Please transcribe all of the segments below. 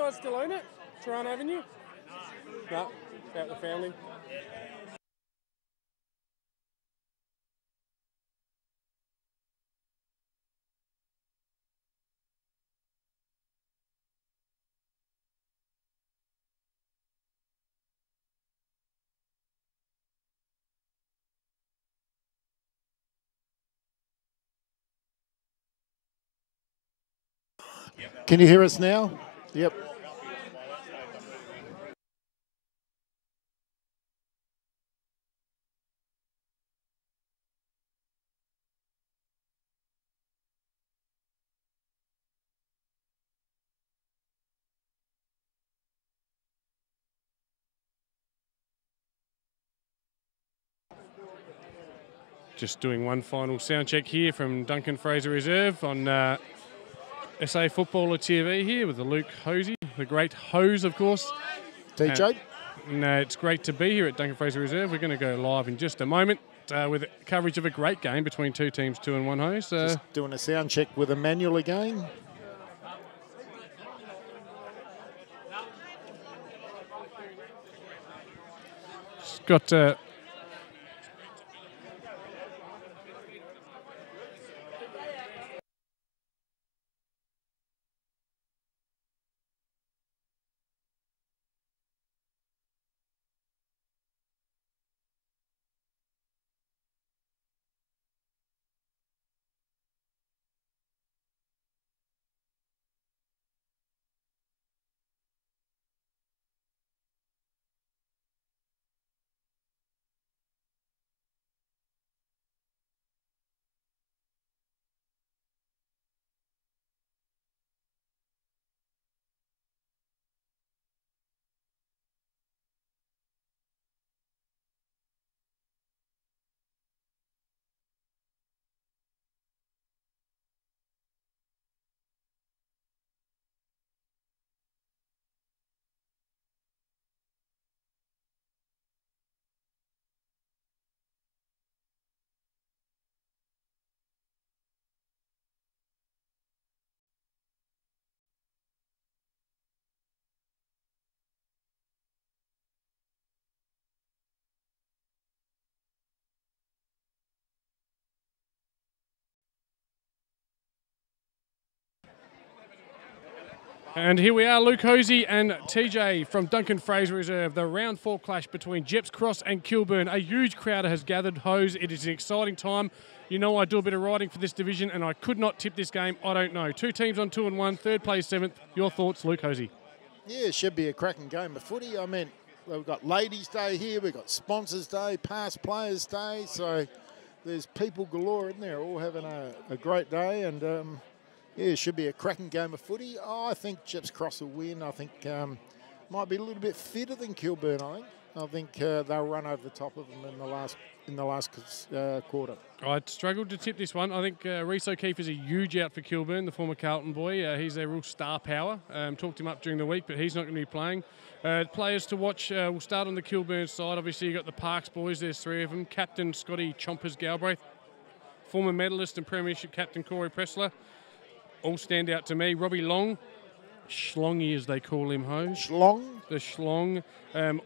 guys still own it? Toronto Avenue? No, about the family. Can you hear us now? Yep. Just doing one final sound check here from Duncan Fraser Reserve on SA Footballer TV here with the Luke Hosey, the great Hose, of course. DJ? And it's great to be here at Duncan Fraser Reserve. We're going to go live in just a moment with coverage of a great game between two teams, 2 and 1 Hose. Just doing a sound check with Emmanuel again. It's got... And here we are, Luke Hosey and TJ from Duncan Fraser Reserve. The round 4 clash between Gepps Cross and Kilburn. A huge crowd has gathered. Hose, it is an exciting time. You know I do a bit of riding for this division and I could not tip this game. I don't know. 2 teams on 2 and 1, third plays 7th. Your thoughts, Luke Hosey? Yeah, it should be a cracking game of footy. I mean, we've got Ladies' Day here, we've got Sponsors' Day, Past Players' Day. So there's people galore in there all having a great day. And yeah, it should be a cracking game of footy. I think Gepps Cross will win. I think might be a little bit fitter than Kilburn, I think they'll run over the top of them in the last quarter. I struggled to tip this one. I think Reece O'Keefe is a huge out for Kilburn, the former Carlton boy. He's their real star power. Talked him up during the week, but he's not going to be playing. Players to watch, we'll start on the Kilburn side. Obviously, you've got the Parks boys. There's 3 of them. Captain Scotty Chompers Galbraith, former medalist and premiership captain Corey Pressler. All stand out to me. Robbie Long, Schlongy as they call him, Hose. Schlong? The Schlong.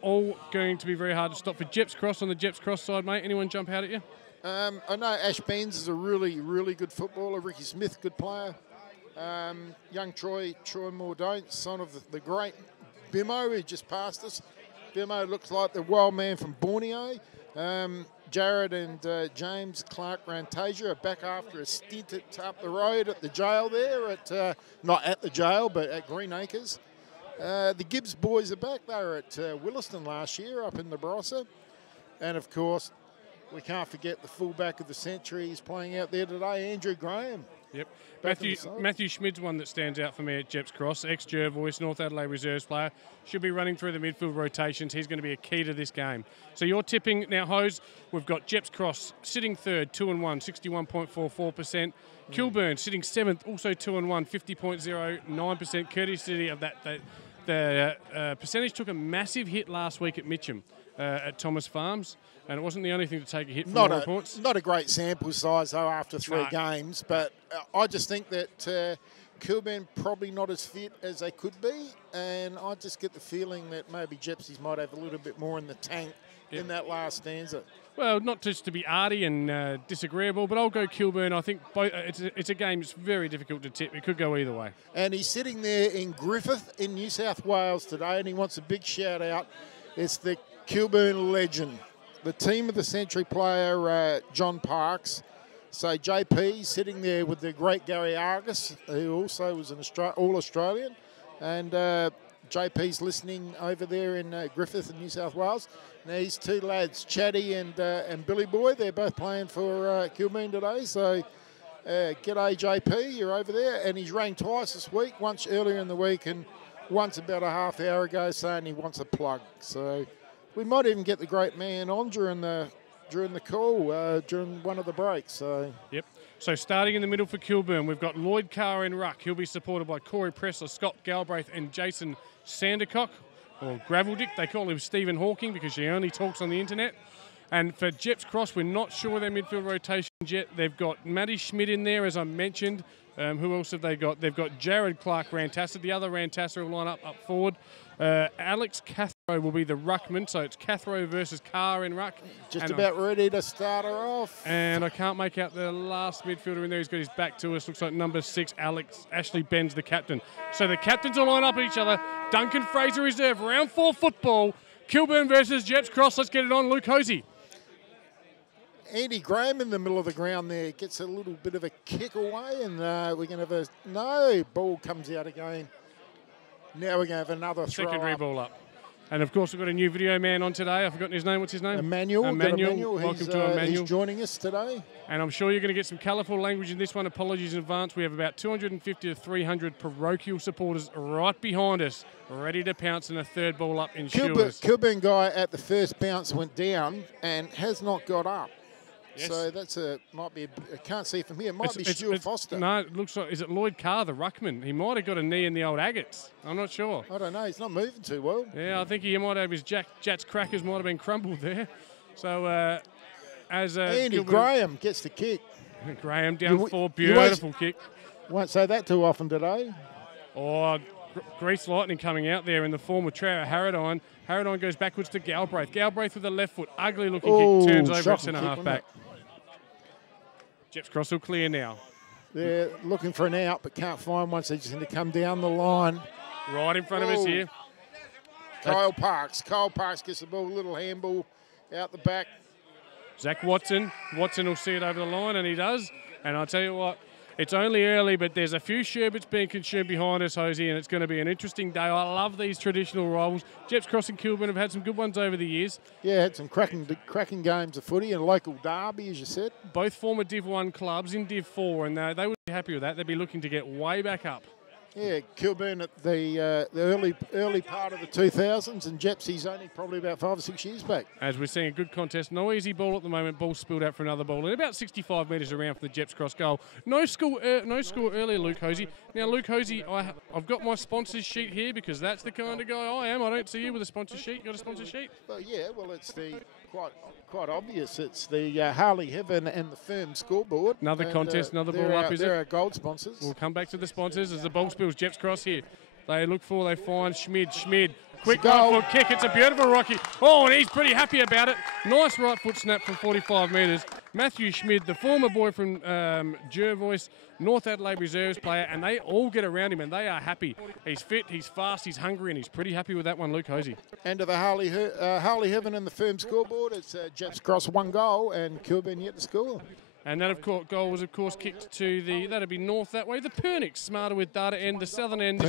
All going to be very hard to stop for Gepps Cross on the Gepps Cross side, mate. Anyone jump out at you? I know Ash Benz is a really, really good footballer. Ricky Smith, good player. Young Troy Mordaunt, son of the great Bimo, who just passed us. Bimo looks like the wild man from Borneo. Jared and James Clark Rantasia are back after a stint up the road at the jail there, not at the jail, but at Greenacres. The Gibbs boys are back. They were at Williston last year up in the Barossa. And, of course, we can't forget the fullback of the century. He's playing out there today, Andrew Graham. Yep. Matthew Schmid's one that stands out for me at Gepps Cross, ex-Jervois, North Adelaide Reserves player. Should be running through the midfield rotations. He's going to be a key to this game. So you're tipping now, Hose. We've got Gepps Cross sitting third, 2 and 1, 61.44%. Kilburn sitting 7th, also 2 and 1, 50.09%. Courtesy of that the percentage took a massive hit last week at Mitcham at Thomas Farms. And it wasn't the only thing to take a hit from the reports. Not a great sample size, though, after 3 games. But I just think that Kilburn probably not as fit as they could be, and I just get the feeling that maybe Gepsies might have a little bit more in the tank in that last stanza. Well, not just to be arty and disagreeable, but I'll go Kilburn. I think both, it's a game that's very difficult to tip. It could go either way. And he's sitting there in Griffith in New South Wales today, and he wants a big shout out. It's the Kilburn legend, the team of the century player, John Parks. So JP sitting there with the great Gary Argus, who also was an All-Australian. And JP's listening over there in Griffith in New South Wales. Now these two lads, Chatty and Billy Boy, they're both playing for Kilburn today. So g'day JP, you're over there. And he's rang twice this week, once earlier in the week and once about a half hour ago saying he wants a plug. So we might even get the great man on during the call, during one of the breaks. So Yep. So starting in the middle for Kilburn, we've got Lloyd Carr in ruck. He'll be supported by Corey Pressler, Scott Galbraith and Jason Sandercock, or Graveldick. They call him Stephen Hawking because he only talks on the internet. And for Gepps Cross, we're not sure their midfield rotation yet. They've got Matty Schmidt in there, as I mentioned. Who else have they got? They've got Jared Clark Rantasser. The other Rantasser will line up forward. Alex Cathro will be the ruckman, so it's Cathro versus Carr in ruck. Just about ready to start her off. And I can't make out the last midfielder in there. He's got his back to us. Looks like number 6, Ashley Ben's the captain. So the captains will line up at each other. Duncan Fraser Reserve, round 4 football. Kilburn versus Gepps Cross. Let's get it on, Luke Hosey. Andy Graham in the middle of the ground there gets a little bit of a kick away, and we're going to have a ball comes out again. Now we're going to have another secondary ball up. And of course, we've got a new video man on today. I've forgotten his name. What's his name? Emmanuel. Welcome to Emmanuel. He's joining us today. And I'm sure you're going to get some colourful language in this one. Apologies in advance. We have about 250 to 300 parochial supporters right behind us, ready to pounce in a third ball up in Kilburn guy at the first bounce went down and has not got up. Yes. So that's might be. I can't see from here. It might be Stuart Foster. No, it looks like. Is it Lloyd Carr, the ruckman? He might have got a knee in the old agates. I'm not sure. I don't know. He's not moving too well. Yeah, I think he might have his Jats crackers might have been crumbled there. So as Andy Graham gets the kick. Graham down 4, beautiful kick. Won't say that too often today. Oh, Grease Lightning coming out there in the form of Trower Harradine. Harradine goes backwards to Galbraith. Galbraith with the left foot, ugly looking kick, turns over at centre half back. Gepps Cross will clear now. They're looking for an out, but can't find one, so they just need to come down the line. Right in front of us here. Kyle Parks. Kyle Parks gets the ball, little handball out the back. Zach Watson. Watson will see it over the line, and he does. And I'll tell you what, it's only early, but there's a few sherbets being consumed behind us, Hosey, and it's going to be an interesting day. I love these traditional rivals. Gepps Cross and Kilburn have had some good ones over the years. Yeah, had some cracking games of footy and a local derby, as you said. Both former Div 1 clubs in Div 4, and they would be happy with that. They'd be looking to get way back up. Yeah, Kilburn at the early part of the 2000s, and Gepsi's only probably about 5 or 6 years back. As we're seeing a good contest, no easy ball at the moment. Ball spilled out for another ball, and about 65 metres around for the Gepps Cross goal. No score earlier, Luke Hosey. Now, Luke Hosey, I've got my sponsors sheet here because that's the kind of guy I am. I don't see you with a sponsor sheet. You got a sponsor sheet? Well, yeah. Well, it's the quite obvious. It's the Harley Heaven and the Firm scoreboard. Another contest, another ball up, is it? They're our gold sponsors. We'll come back to the sponsors as the ball spills. Gepps Cross here. They look for, they find Schmid. Quick right foot kick. It's a beautiful Rocky. Oh, and he's pretty happy about it. Nice right foot snap from 45 metres. Matthew Schmid, the former boy from Jervois, North Adelaide Reserves player, and they all get around him and they are happy. He's fit, he's fast, he's hungry, and he's pretty happy with that one, Luke Hosey. And to the Harley Heaven and the Firm scoreboard, it's Gepps Cross 1 goal and Kilburn yet to score. And that goal was, of course, kicked to that'd be north that way. The Pernix, smarter with data end. The southern end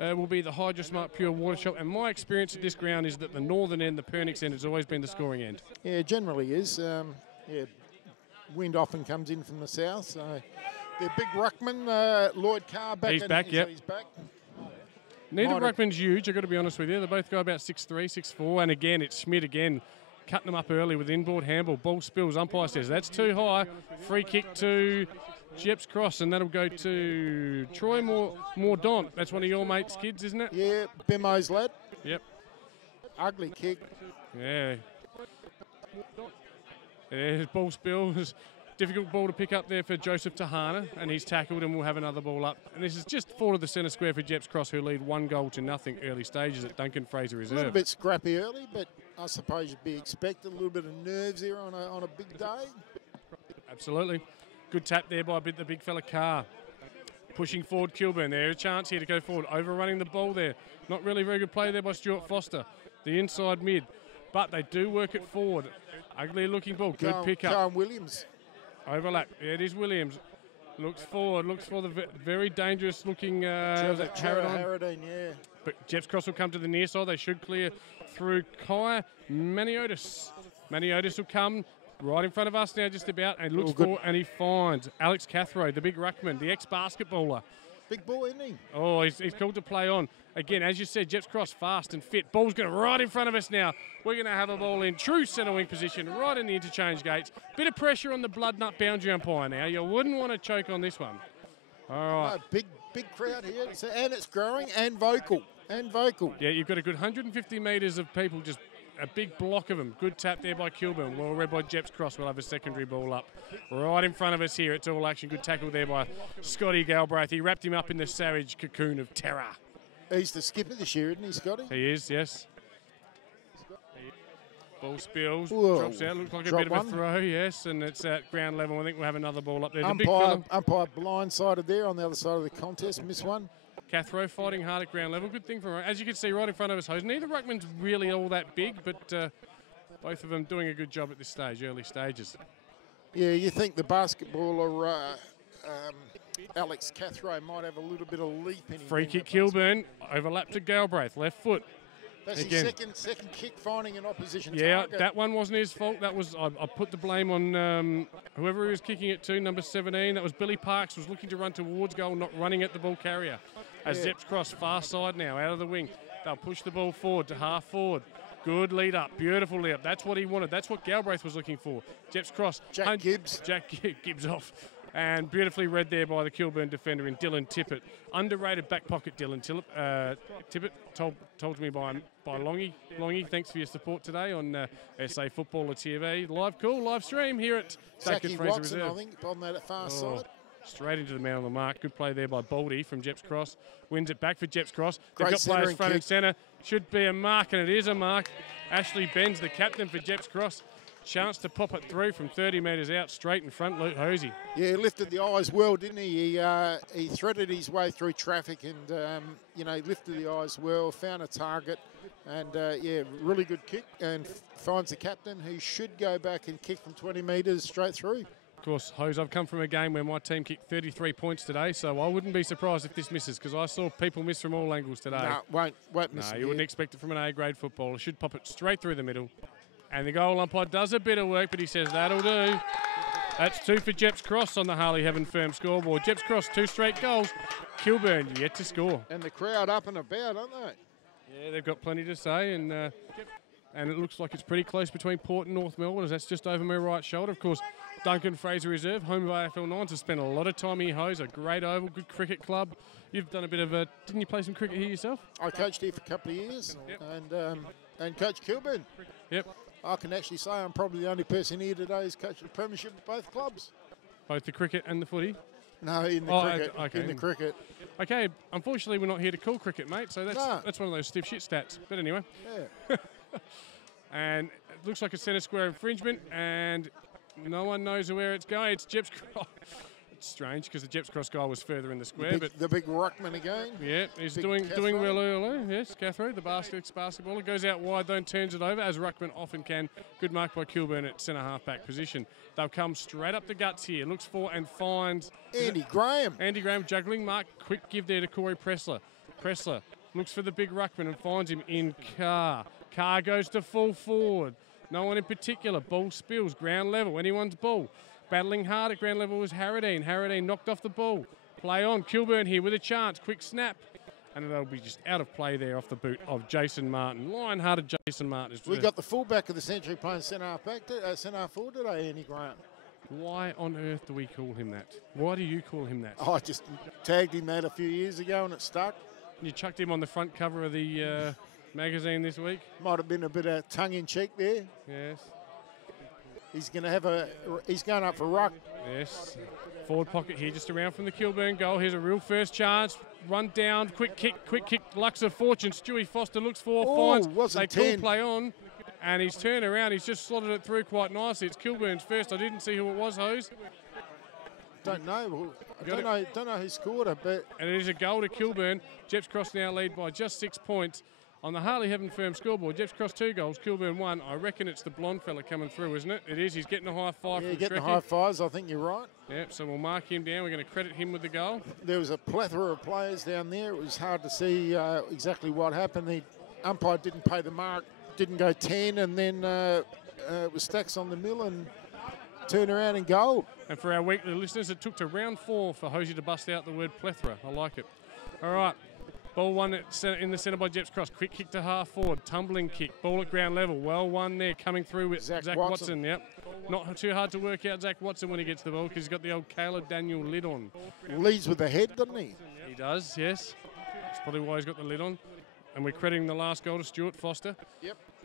will be the HydroSmart Pure Water Shop. And my experience at this ground is that the northern end, the Pernix end, has always been the scoring end. Yeah, generally is. Wind often comes in from the south. So their big ruckman, Lloyd Carr, back. He's back, yep. He's back. Neither ruckman's huge, I've got to be honest with you. They both go about 6'3", 6'4", and again, it's Schmidt again. Cutting them up early with inboard handball. Ball spills. Umpire says that's too high. Free kick to Gepps Cross, and that'll go to Troy Mordaunt. That's one of your mates' kids, isn't it? Yeah, Bimo's lad. Yep. Ugly kick. Yeah. There's ball spills. Difficult ball to pick up there for Joseph Tahana, and he's tackled and we'll have another ball up. And this is just forward of the centre square for Gepps Cross, who lead 1-0 early stages at Duncan Fraser Reserve. A little bit scrappy early, but I suppose you'd be expected. A little bit of nerves here on a big day. Absolutely. Good tap there by the big fella Carr. Pushing forward Kilburn. There's a chance here to go forward. Overrunning the ball there. Not really very good play there by Stuart Foster. The inside mid. But they do work it forward. Ugly looking ball. Good pick up. Carl Williams. Overlap. Yeah, it is Williams. Looks forward. Looks for the very dangerous looking Harradine, yeah. But Gepps Cross will come to the near side. They should clear through Kai Maniotis. Maniotis will come right in front of us now just about and looks for and he finds Alex Cathro, the big ruckman, the ex-basketballer. Big ball, isn't he? Oh, he's called to play on. Again, as you said, Gepps Cross fast and fit. Ball's going to right in front of us now. We're going to have a ball in true centre wing position right in the interchange gates. Bit of pressure on the blood nut boundary umpire now. You wouldn't want to choke on this one. All right. No, big crowd here. And it's growing and vocal. Yeah, you've got a good 150 metres of people, just a big block of them. Good tap there by Kilburn. Well read by Gepps Cross. We'll have a secondary ball up right in front of us here. It's all action. Good tackle there by Scotty Galbraith. He wrapped him up in the savage cocoon of terror. He's the skipper this year, isn't he, Scotty? He is, yes. Ball spills, Whoa. drops out. Looks like a bit of a throw, yes, and it's at ground level. I think we'll have another ball up there. Umpire blindsided there on the other side of the contest. Miss one. Cathro fighting hard at ground level. Good thing for her. As you can see right in front of us, Hose. Neither ruckman's really all that big, but both of them doing a good job at this stage, early stages. Yeah, you think the basketballer Alex Cathro might have a little bit of leap in him. Free kick Kilburn, overlap to Galbraith, left foot. That's his second kick finding an opposition target. Yeah, that one wasn't his fault. That was I put the blame on whoever he was kicking it to, number 17. That was Billy Parks, was looking to run towards goal, not running at the ball carrier. As Gepps Cross far side now, out of the wing. They'll push the ball forward to half forward. Good lead up, beautiful lead up. That's what he wanted. That's what Galbraith was looking for. Gepps Cross. Jack Gibbs off. And beautifully read there by the Kilburn defender in Dylan Tippett. Underrated back pocket Dylan Tippett, told me by Longy. Longy, thanks for your support today on SA Footballer TV. Live stream here at Duncan Fraser Reserve. I think, on that far side. Straight into the man on the mark. Good play there by Baldy from Gepps Cross. Wins it back for Gepps Cross. They've got players front and centre. Should be a mark, and it is a mark. Ashley Benz, the captain for Gepps Cross. Chance to pop it through from 30 metres out, straight in front, Luke Hosey. Yeah, he lifted the eyes well, didn't he? He threaded his way through traffic and, lifted the eyes well, found a target. And, really good kick and finds the captain, who should go back and kick from 20 metres straight through. Of course, Hose, I've come from a game where my team kicked 33 points today, so I wouldn't be surprised if this misses, because I saw people miss from all angles today. No, won't miss. No, you wouldn't expect it from an A-grade footballer. Should pop it straight through the middle. And the goal umpire does a bit of work, but he says that'll do. That's 2 for Gepps Cross on the Harley Heaven Firm scoreboard. Gepps Cross, 2 straight goals. Kilburn yet to score. And the crowd up and about, aren't they? Yeah, they've got plenty to say, and it looks like it's pretty close between Port and North Melbourne, as that's just over my right shoulder. Of course, Duncan Fraser Reserve, home of AFL 9s, has spent a lot of time here, Hose. A great oval, good cricket club. You've done a bit of a... Didn't you play some cricket here yourself? I coached here for a couple of years, and coached Kilburn. Yep. I can actually say I'm probably the only person here today who's coached the premiership at both clubs. Both the cricket and the footy? No, in the cricket. Okay. In the cricket. Okay, unfortunately we're not here to call cricket, mate, so that's one of those stiff shit stats. But anyway. Yeah. And it looks like a centre square infringement, and no one knows where it's going. It's Gepps Cross. It's strange because the Gepps Cross guy was further in the square. The big ruckman again. Yeah, he's doing well early. Yes, Cathro, the basketballer, goes out wide though and turns it over, as ruckman often can. Good mark by Kilburn at centre half-back position. They'll come straight up the guts here. Looks for and finds... Andy Graham. Andy Graham juggling mark. Quick give there to Corey Pressler. Pressler looks for the big ruckman and finds him in Carr. Carr goes to full forward. No one in particular. Ball spills. Ground level. Anyone's ball. Battling hard at ground level was Harradine. Harradine knocked off the ball. Play on. Kilburn here with a chance. Quick snap. And it'll be just out of play there off the boot of Jason Martin. Lion-hearted Jason Martin. We got the fullback of the century playing centre half forward today, Andy Graham. Why on earth do we call him that? Why do you call him that? I just tagged him that a few years ago and it stuck. You chucked him on the front cover of the magazine this week? Might have been a bit of tongue-in-cheek there. Yes. He's going to have he's going up for ruck. Yes. Forward pocket here, just around from the Kilburn goal. Here's a real first chance. Run down, quick kick, Lux of fortune. Stewie Foster looks for, finds. They call play on, and he's turned around. He's just slotted it through quite nicely. It's Kilburn's first. I didn't see who it was, Hose. Don't know. Don't know who scored it, but and it is a goal to Kilburn. Gepps Cross now lead by just 6 points. On the Harley Heaven Firm scoreboard, Gepps Cross 2 goals, Kilburn 1. I reckon it's the blonde fella coming through, isn't it? It is. He's getting a high five. Yeah, from getting Shrekkie. high fives. I think you're right. Yep, so we'll mark him down. We're going to credit him with the goal. There was a plethora of players down there. It was hard to see exactly what happened. The umpire didn't pay the mark, didn't go 10, and then it was stacks on the mill and turn around and goal. And for our weekly listeners, it took to round 4 for Hosey to bust out the word plethora. I like it. All right. Ball won in the centre by Gepps Cross. Quick kick to half forward. Tumbling kick. Ball at ground level. Well won there. Coming through with Zach Watson. Yep. Not too hard to work out Zach Watson when he gets the ball because he's got the old Caleb Daniel lid on. Leads with the head, doesn't he? He does, yes. That's probably why he's got the lid on. And we're crediting the last goal to Stuart Foster.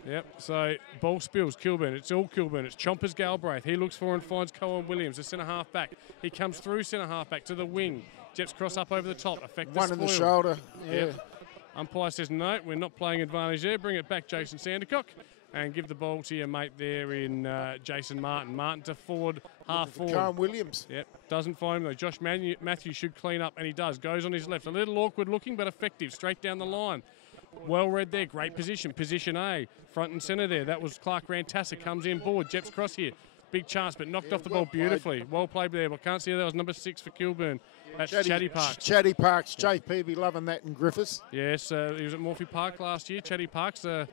Yep. So ball spills. Kilburn. It's all Kilburn. It's Chompers Galbraith. He looks for and finds Cohen Williams, the centre half back. He comes through centre half back to the wing. Gepps Cross up over the top. Effective one in the shoulder. Yeah. Yep. Umpire says, no, we're not playing advantage there. Bring it back, Jason Sandercock, and give the ball to your mate there in Jason Martin. Martin to forward, half forward. Cohen Williams. Yep, doesn't find him though. Josh Matthews should clean up, and he does. Goes on his left. A little awkward looking, but effective. Straight down the line. Well read there. Great position. Position A. Front and centre there. That was Clark Rantassa. Comes in board. Gepps Cross here. Big chance, but knocked off the ball beautifully. Well played there, but can't see that was number 6 for Kilburn. That's Chatty Parks. Chatty Parks. JP be loving that in Griffiths. Yes, he was at Morphy Park last year. Chatty Parks, the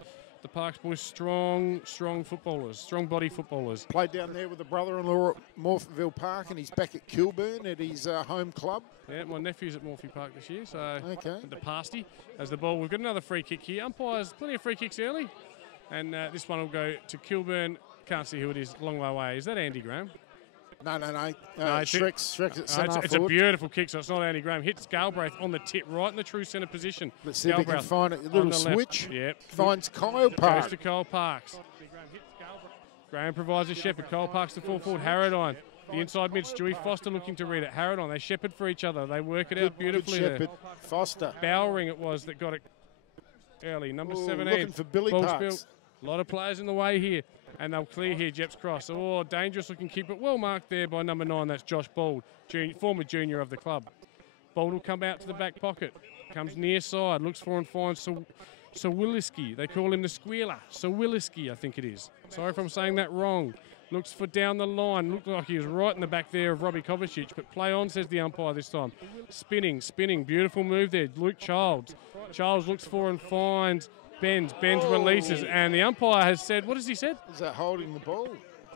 Parks boys, strong footballers, strong body footballers. Played down there with the brother-in-law at Morpheville Park, and he's back at Kilburn at his home club. Yeah, my nephew's at Morphy Park this year, so okay. At the pasty as the ball. We've got another free kick here. Umpires, plenty of free kicks early, and this one will go to Kilburn. Can't see who it is. Long way away. Is that Andy Graham? No. Shrek's it's a beautiful kick, so it's not Andy Graham. Hits Galbraith on the tip, right in the true centre position. Let's see if we can find a little switch. Yep. Finds Kyle Parks. Goes to Kyle Parks. Graham provides a shepherd. Kyle Parks to full forward. Harradine. The inside mid. Stewie Foster looking to read it. Harradine. They shepherd for each other. They work it out beautifully there. Foster. Bowering it was that got it early. Number 17. Looking for Billy Parks. A lot of players in the way here. And they'll clear here, Gepps Cross. Oh, dangerous looking keeper. Well marked there by number 9. That's Josh Bald, former junior of the club. Bald will come out to the back pocket. Comes near side. Looks for and finds Sawiliski. They call him the squealer. Sawiliski, I think it is. Sorry if I'm saying that wrong. Looks for down the line. Looked like he was right in the back there of Robbie Kovacic. But play on, says the umpire this time. Spinning. Beautiful move there. Luke Childs. Childs looks for and finds Benz releases, and the umpire has said, what has he said? Is that holding the ball?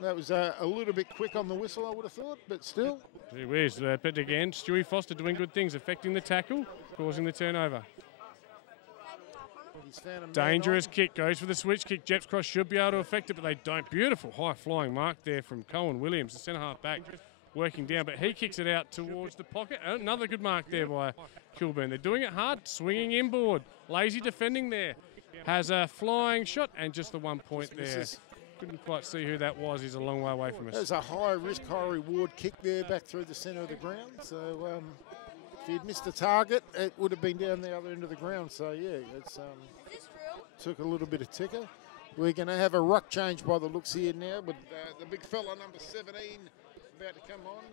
That was a little bit quick on the whistle, I would have thought, but still. Gee whiz, but again, Stewie Foster doing good things, affecting the tackle, causing the turnover. Dangerous kick, goes for the switch kick. Gepps Cross should be able to affect it, but they don't. Beautiful high-flying mark there from Cohen Williams, the centre half back, working down, but he kicks it out towards the pocket. Another good mark there by Kilburn. They're doing it hard, swinging inboard. Lazy defending there. Has a flying shot and just the 1 point there. Couldn't quite see who that was. He's a long way away from us. There's a high risk, high reward kick there back through the centre of the ground. So if he'd missed the target, it would have been down the other end of the ground. So yeah, it's took a little bit of ticker. We're going to have a ruck change by the looks here now, but the big fella number 17 about to come on.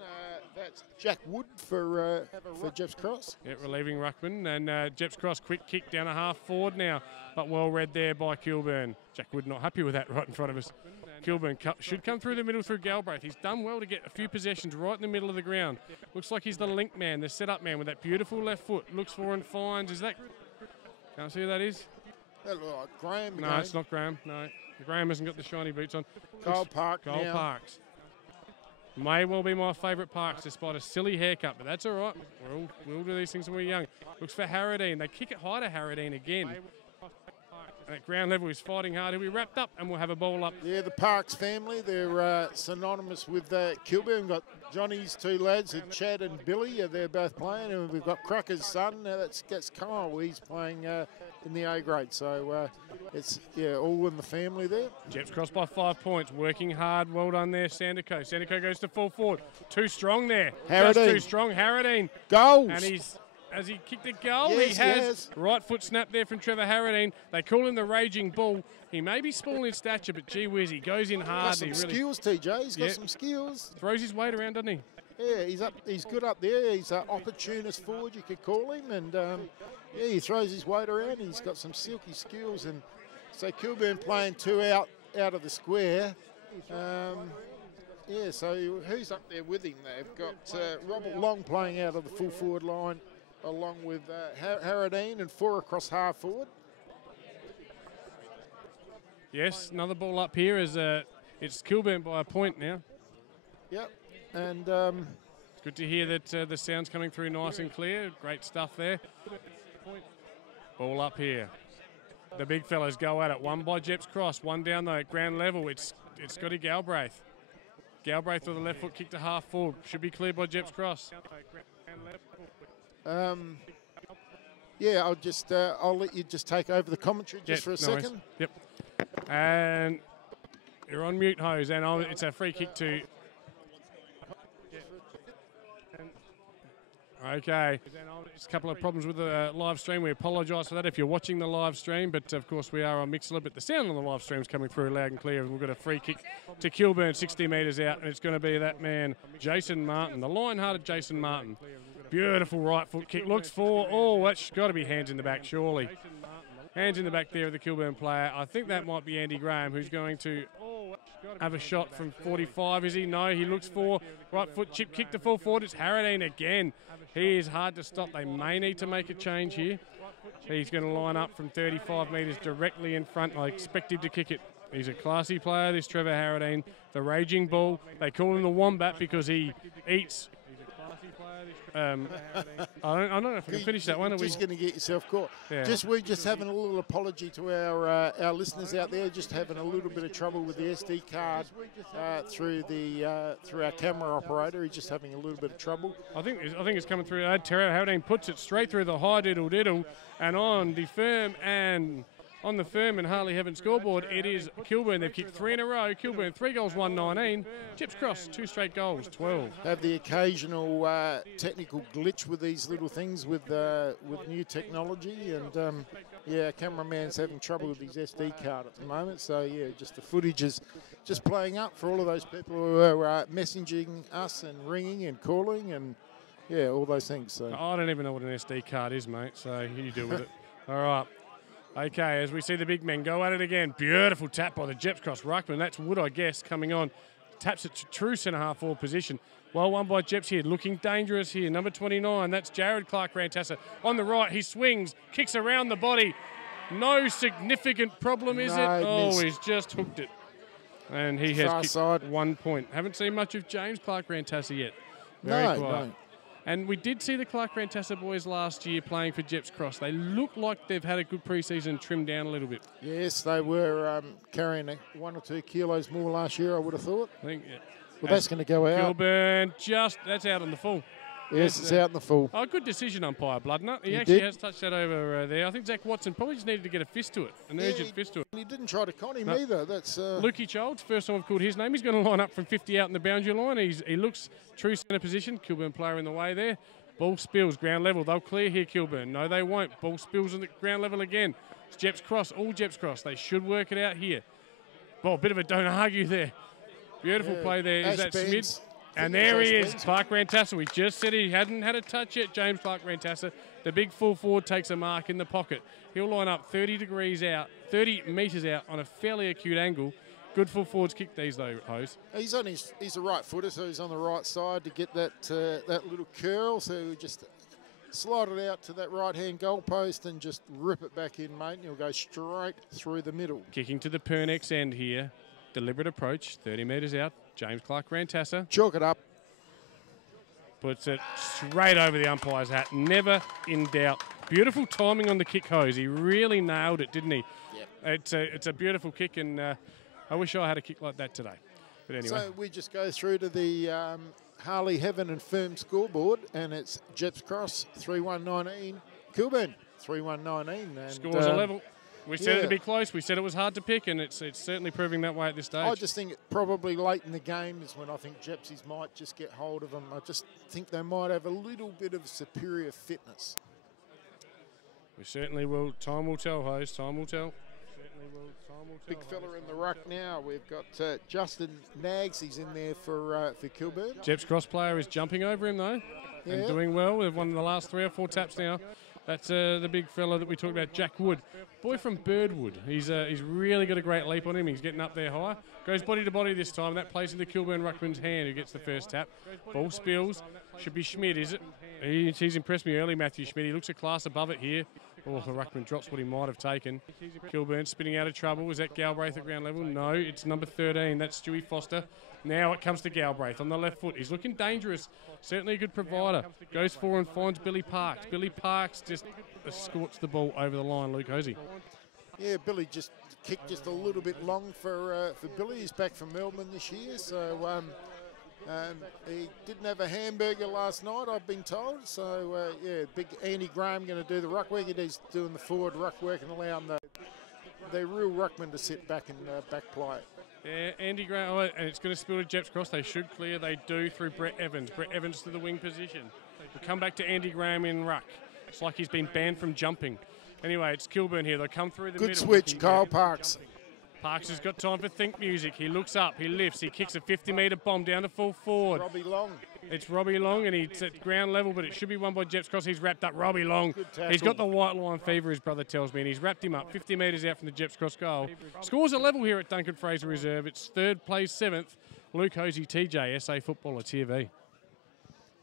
That's Jack Wood for Gepps Cross. Yeah, relieving ruckman, and Gepps Cross quick kick down a half forward now, but well read there by Kilburn. Jack Wood not happy with that right in front of us. Kilburn should come through the middle through Galbraith. He's done well to get a few possessions right in the middle of the ground. Looks like he's the link man, the set-up man with that beautiful left foot. Looks for and finds. Is that? Can't see who that is. That looks like Graham. No, it's not Graham. No, Graham hasn't got the shiny boots on. Kyle Parks. May well be my favourite Parks, despite a silly haircut, but that's all right. We'll do these things when we're young. Looks for Harradine. They kick it high to Harradine again. And at ground level, he's fighting hard. He'll be wrapped up, and we'll have a ball up. Yeah, the Parks family, they're synonymous with Kilburn. We've got Johnny's 2 lads, Chad and Billy. They're both playing, and we've got Cracker's son. That's Kyle. He's playing in the A grade. So it's all in the family there. Gepps Cross by 5 points, working hard. Well done there, Sandico. Sandico goes to full forward. Too strong there. Harradine. Just too strong, Harradine. Goals. And has he kicked a goal? Yes, he has. Right foot snap there from Trevor Harradine. They call him the Raging Bull. He may be small in stature, but gee whiz, he goes in hard. Got some skills, TJ. He's got some skills. Throws his weight around, doesn't he? Yeah, he's good up there. He's an opportunist forward, you could call him. And, he throws his weight around. He's got some silky skills. And so Kilburn playing 2 out of the square. So who's up there with him? They've got Robert Long playing out of the full forward line, along with Harradine, and 4 across half forward. Yes, another ball up here as it's Kilburn by a point now. Yep, and it's good to hear that the sound's coming through nice and clear. Great stuff there. Ball up here. The big fellas go at it. One by Gepps Cross, one down the ground level. It's Scotty Galbraith. Galbraith with the left foot kick to half forward. Should be cleared by Gepps Cross. I'll let you just take over the commentary just for a second. Yep. And you're on mute, Hose, and it's a free kick to. Okay. Just a couple of problems with the live stream. We apologise for that if you're watching the live stream, but of course we are on Mixler, but the sound on the live stream is coming through loud and clear. And we've got a free kick to Kilburn, 60 metres out, and it's going to be that man, Jason Martin, the lion-hearted Jason Martin. Beautiful right foot kick. Looks for, that's got to be hands in the back, surely. Hands in the back there of the Kilburn player. I think that might be Andy Graham, who's going to have a shot from 45, is he? No, he looks for right foot chip kick to full forward. It's Harradine again. He is hard to stop. They may need to make a change here. He's going to line up from 35 metres directly in front. I expect him to kick it. He's a classy player, this Trevor Harradine, the Raging Bull. They call him the Wombat because he eats. I don't know if we can finish that one. You're just going to get yourself caught. Yeah. We're just having a little apology to our listeners out there. Just having a little bit of trouble with the SD card through our camera operator. He's just having a little bit of trouble. I think it's coming through. Trevor Harradine puts it straight through the high diddle and on the firm and Harley Heaven scoreboard, it is Kilburn. They've kicked 3 in a row. Kilburn 3 goals, 119. Gepps Cross 2 straight goals, 12. Have the occasional technical glitch with these little things with new technology, and cameraman's having trouble with his SD card at the moment. So just the footage is just playing up for all of those people who are messaging us and ringing and calling and all those things. So I don't even know what an SD card is, mate. So you deal with it. All right. Okay, as we see the big men go at it again. Beautiful tap by the Gepps Cross ruckman. That's Wood, I guess, coming on. Taps it to true centre-half forward position. Well won by Gepps here. Looking dangerous here. Number 29, that's Jared Clark-Rantassa. On the right, he swings, kicks around the body. No significant problem, is it? Oh, he's just hooked it. And he has kicked 1 point. Haven't seen much of James Clark-Rantassa yet. Very quiet. No. And we did see the Clark-Rantassa boys last year playing for Gepps Cross. They look like they've had a good pre-season, trimmed down a little bit. Yes, they were carrying 1 or 2 kilos more last year, I would have thought. I think, well, that's going to go out. Kilburn, that's out on the full. Yes, it's out in the full. Oh, good decision, umpire Bloodnut. He actually has touched that over there. I think Zach Watson probably just needed to get a fist to it, an urgent fist to it. He didn't try to con him either. That's Lukey Childs, first time I've called his name. He's going to line up from 50 out in the boundary line. He looks true centre position. Kilburn player in the way there. Ball spills, ground level. They'll clear here, Kilburn. No, they won't. Ball spills on the ground level again. It's Gepps Cross, all Gepps Cross. They should work it out here. Well, a bit of a don't argue there. Beautiful play there. Is that Smith? And there he is, Clark-Rantassa. We just said he hadn't had a touch yet, James Clark-Rantassa. The big full forward takes a mark in the pocket. He'll line up 30 metres out on a fairly acute angle. Good full forwards kick these though, Hose. He's a right footer, so he's on the right side to get that little curl. So just slide it out to that right-hand goal post and just rip it back in, mate. And he'll go straight through the middle. Kicking to the Pernex end here. Deliberate approach, 30 metres out. James Clark-Rantassa. Chalk it up. Puts it straight over the umpire's hat. Never in doubt. Beautiful timing on the kick, Hose. He really nailed it, didn't he? Yep. It's a beautiful kick, and I wish I had a kick like that today. But anyway. So we just go through to the Harley Heaven and Firm scoreboard, and it's Gepps Cross 3-1-19. Kilburn 3-1-19. Scores a level. We said it'd be close. We said it was hard to pick, and it's certainly proving that way at this stage. I just think probably late in the game is when I think Geppsies might just get hold of them. I just think they might have a little bit of superior fitness. We certainly will. Time will tell, Hose. Time will tell. Big fella in the ruck now. We've got Justin Nags. He's in there for Kilburn. Gepps Cross player is jumping over him, though, and doing well. We've won the last 3 or 4 taps now. That's the big fella that we talked about, Jack Wood. Boy from Birdwood. He's really got a great leap on him. He's getting up there high. Goes body to body this time. That plays in the Kilburn ruckman's hand who gets the first tap. Ball spills. Should be Schmidt, is it? He's impressed me early, Matthew Schmidt. He looks a class above it here. Oh, the ruckman drops what he might have taken. Kilburn spinning out of trouble. Is that Galbraith at ground level? No, it's number 13. That's Stewie Foster. Now it comes to Galbraith on the left foot. He's looking dangerous. Certainly a good provider. Goes for and finds Billy Parks. Billy Parks just escorts the ball over the line, Luke Hosey. Yeah, Billy just kicked just a little bit long for Billy. He's back from Melbourne this year, so he didn't have a hamburger last night, I've been told. So, yeah, big Andy Graham going to do the ruck work. He's doing the forward ruck work and allowing the real ruckman to sit back and back play. Yeah, Andy Graham, and it's going to spill to Gepps Cross. They should clear. They do through Brett Evans. Brett Evans to the wing position. We'll come back to Andy Graham in ruck. It's like he's been banned from jumping. Anyway, it's Kilburn here. They'll come through the middle. Good switch, Kyle Parks. Parks has got time for think music. He looks up, he lifts, he kicks a 50-metre bomb down to full forward. Robbie Long. It's Robbie Long, and he's at ground level, but it should be won by Gepps Cross. He's wrapped up Robbie Long. He's got the white line fever, his brother tells me, and he's wrapped him up 50 metres out from the Gepps Cross goal. Scores a level here at Duncan Fraser Reserve. It's 3rd, plays 7th. Luke Hosey, TJ, SA footballer, Tier V.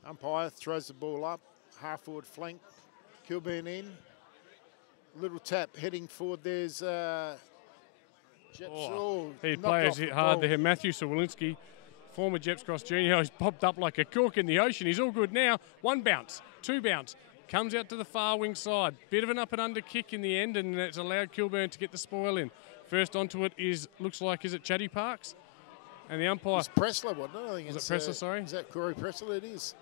Umpire throws the ball up, half-forward flank. Kilburn in. Little tap heading forward. There's he plays it hard there. Matthew Sawalinski, former Gepps Cross junior. He's popped up like a cork in the ocean. He's all good now. 1 bounce, 2 bounce. Comes out to the far wing side. Bit of an up and under kick in the end, and it's allowed Kilburn to get the spoil in. First onto it is it Chatty Parks? And the umpire. It's Pressler, wasn't it? I think was it Pressler, sorry? Is that Corey Pressler? It is.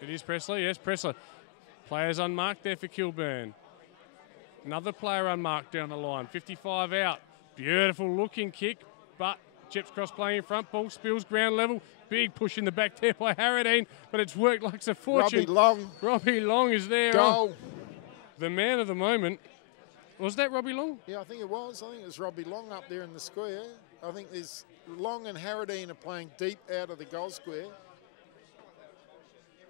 It is Pressler, yes, Pressler. Players unmarked there for Kilburn. Another player unmarked down the line. 55 out. Beautiful looking kick, but Gepps Cross playing in front. Ball spills ground level. Big push in the back there by Harradine, but it's worked like a fortune. Robbie Long. Robbie Long is there. Goal. The man of the moment. Was that Robbie Long? Yeah, I think it was. I think it was Robbie Long up there in the square. I think there's Long and Harradine are playing deep out of the goal square.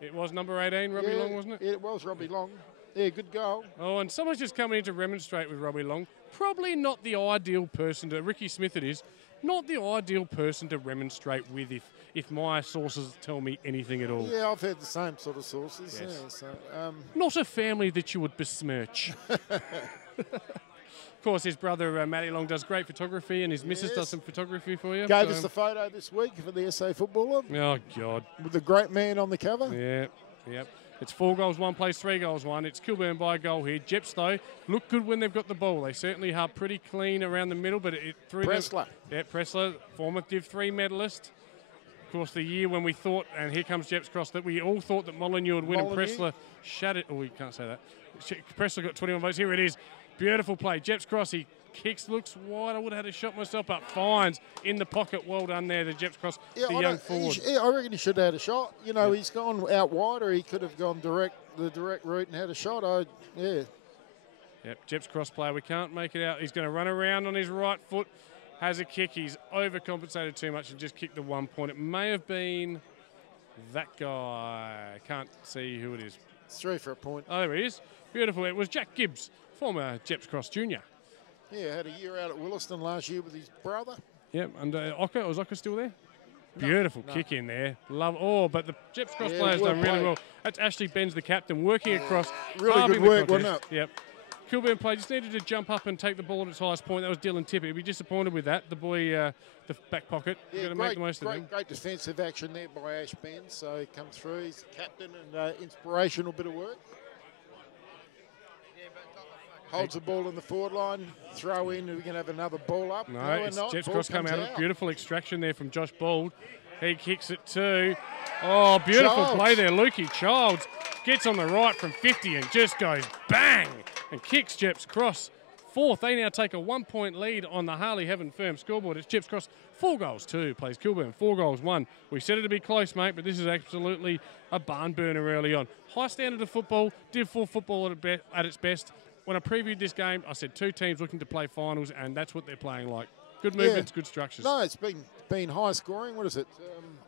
It was number 18, Robbie Long, wasn't it? Yeah, it was Robbie Long. Yeah, good goal. Oh, and someone's just coming in to remonstrate with Robbie Long. Probably not the ideal person to, Ricky Smith it is, not the ideal person to remonstrate with if my sources tell me anything at all. Yeah, I've heard the same sort of sources. Yes. Yeah, so, not a family that you would besmirch. Of course, his brother Matty Long does great photography, and his missus does some photography for you. Gave us the photo this week for the SA footballer. Oh, God. With the great man on the cover. Yeah, yep. It's 4 goals, 1 plays, 3 goals, 1. It's Kilburn by a goal here. Gepps, though, look good when they've got the ball. They certainly are pretty clean around the middle, but it through Pressler. Pressler, former Div 3 medalist. Of course, the year when we thought, and here comes Gepps Cross, that we all thought that Molyneux would win, and Pressler shattered. Oh, we can't say that. Pressler got 21 votes. Here it is. Beautiful play. Gepps Cross, he kicks, looks wide. I would have had a shot myself, but finds in the pocket. Well done there, the Gepps Cross, the young forward. I reckon he should have had a shot. You know, he's gone out wide, or he could have gone the direct route and had a shot. Yep, Gepps Cross player. We can't make it out. He's going to run around on his right foot. Has a kick. He's overcompensated too much and just kicked the 1 point. It may have been that guy. Can't see who it is. It's 3 for a point. Oh, there he is. Beautiful. It was Jack Gibbs, former Gepps Cross junior. Yeah, had a year out at Williston last year with his brother. Yep, and Ocker, was Ocker still there? Beautiful kick in there. But the Gepps Cross player's done really well. That's Ashley Benz, the captain, working across. Really good work, wasn't it? Yep. Kilburn player just needed to jump up and take the ball at its highest point. That was Dylan Tippett. He'd be disappointed with that. The boy, the back pocket. Yeah, going to make the most of him. Great defensive action there by Ash Benz. So he comes through. He's the captain and inspirational bit of work. Holds the ball in the forward line. Throw in. We're going to have another ball up. No, it's Gepps Cross come out. Beautiful extraction there from Josh Bald. He kicks it too. Oh, beautiful play there. Lukey Childs gets on the right from 50 and just goes bang and kicks Gepps Cross. Fourth, they now take a 1-point lead on the Harley Heaven Firm scoreboard. It's Gepps Cross 4 goals 2, plays Kilburn 4 goals 1. We said it to be close, mate, but this is absolutely a barn burner early on. High standard of football, Div 4 football at its best. When I previewed this game, I said 2 teams looking to play finals, and that's what they're playing like. Good movements, good structures. No, it's been high scoring. What is it?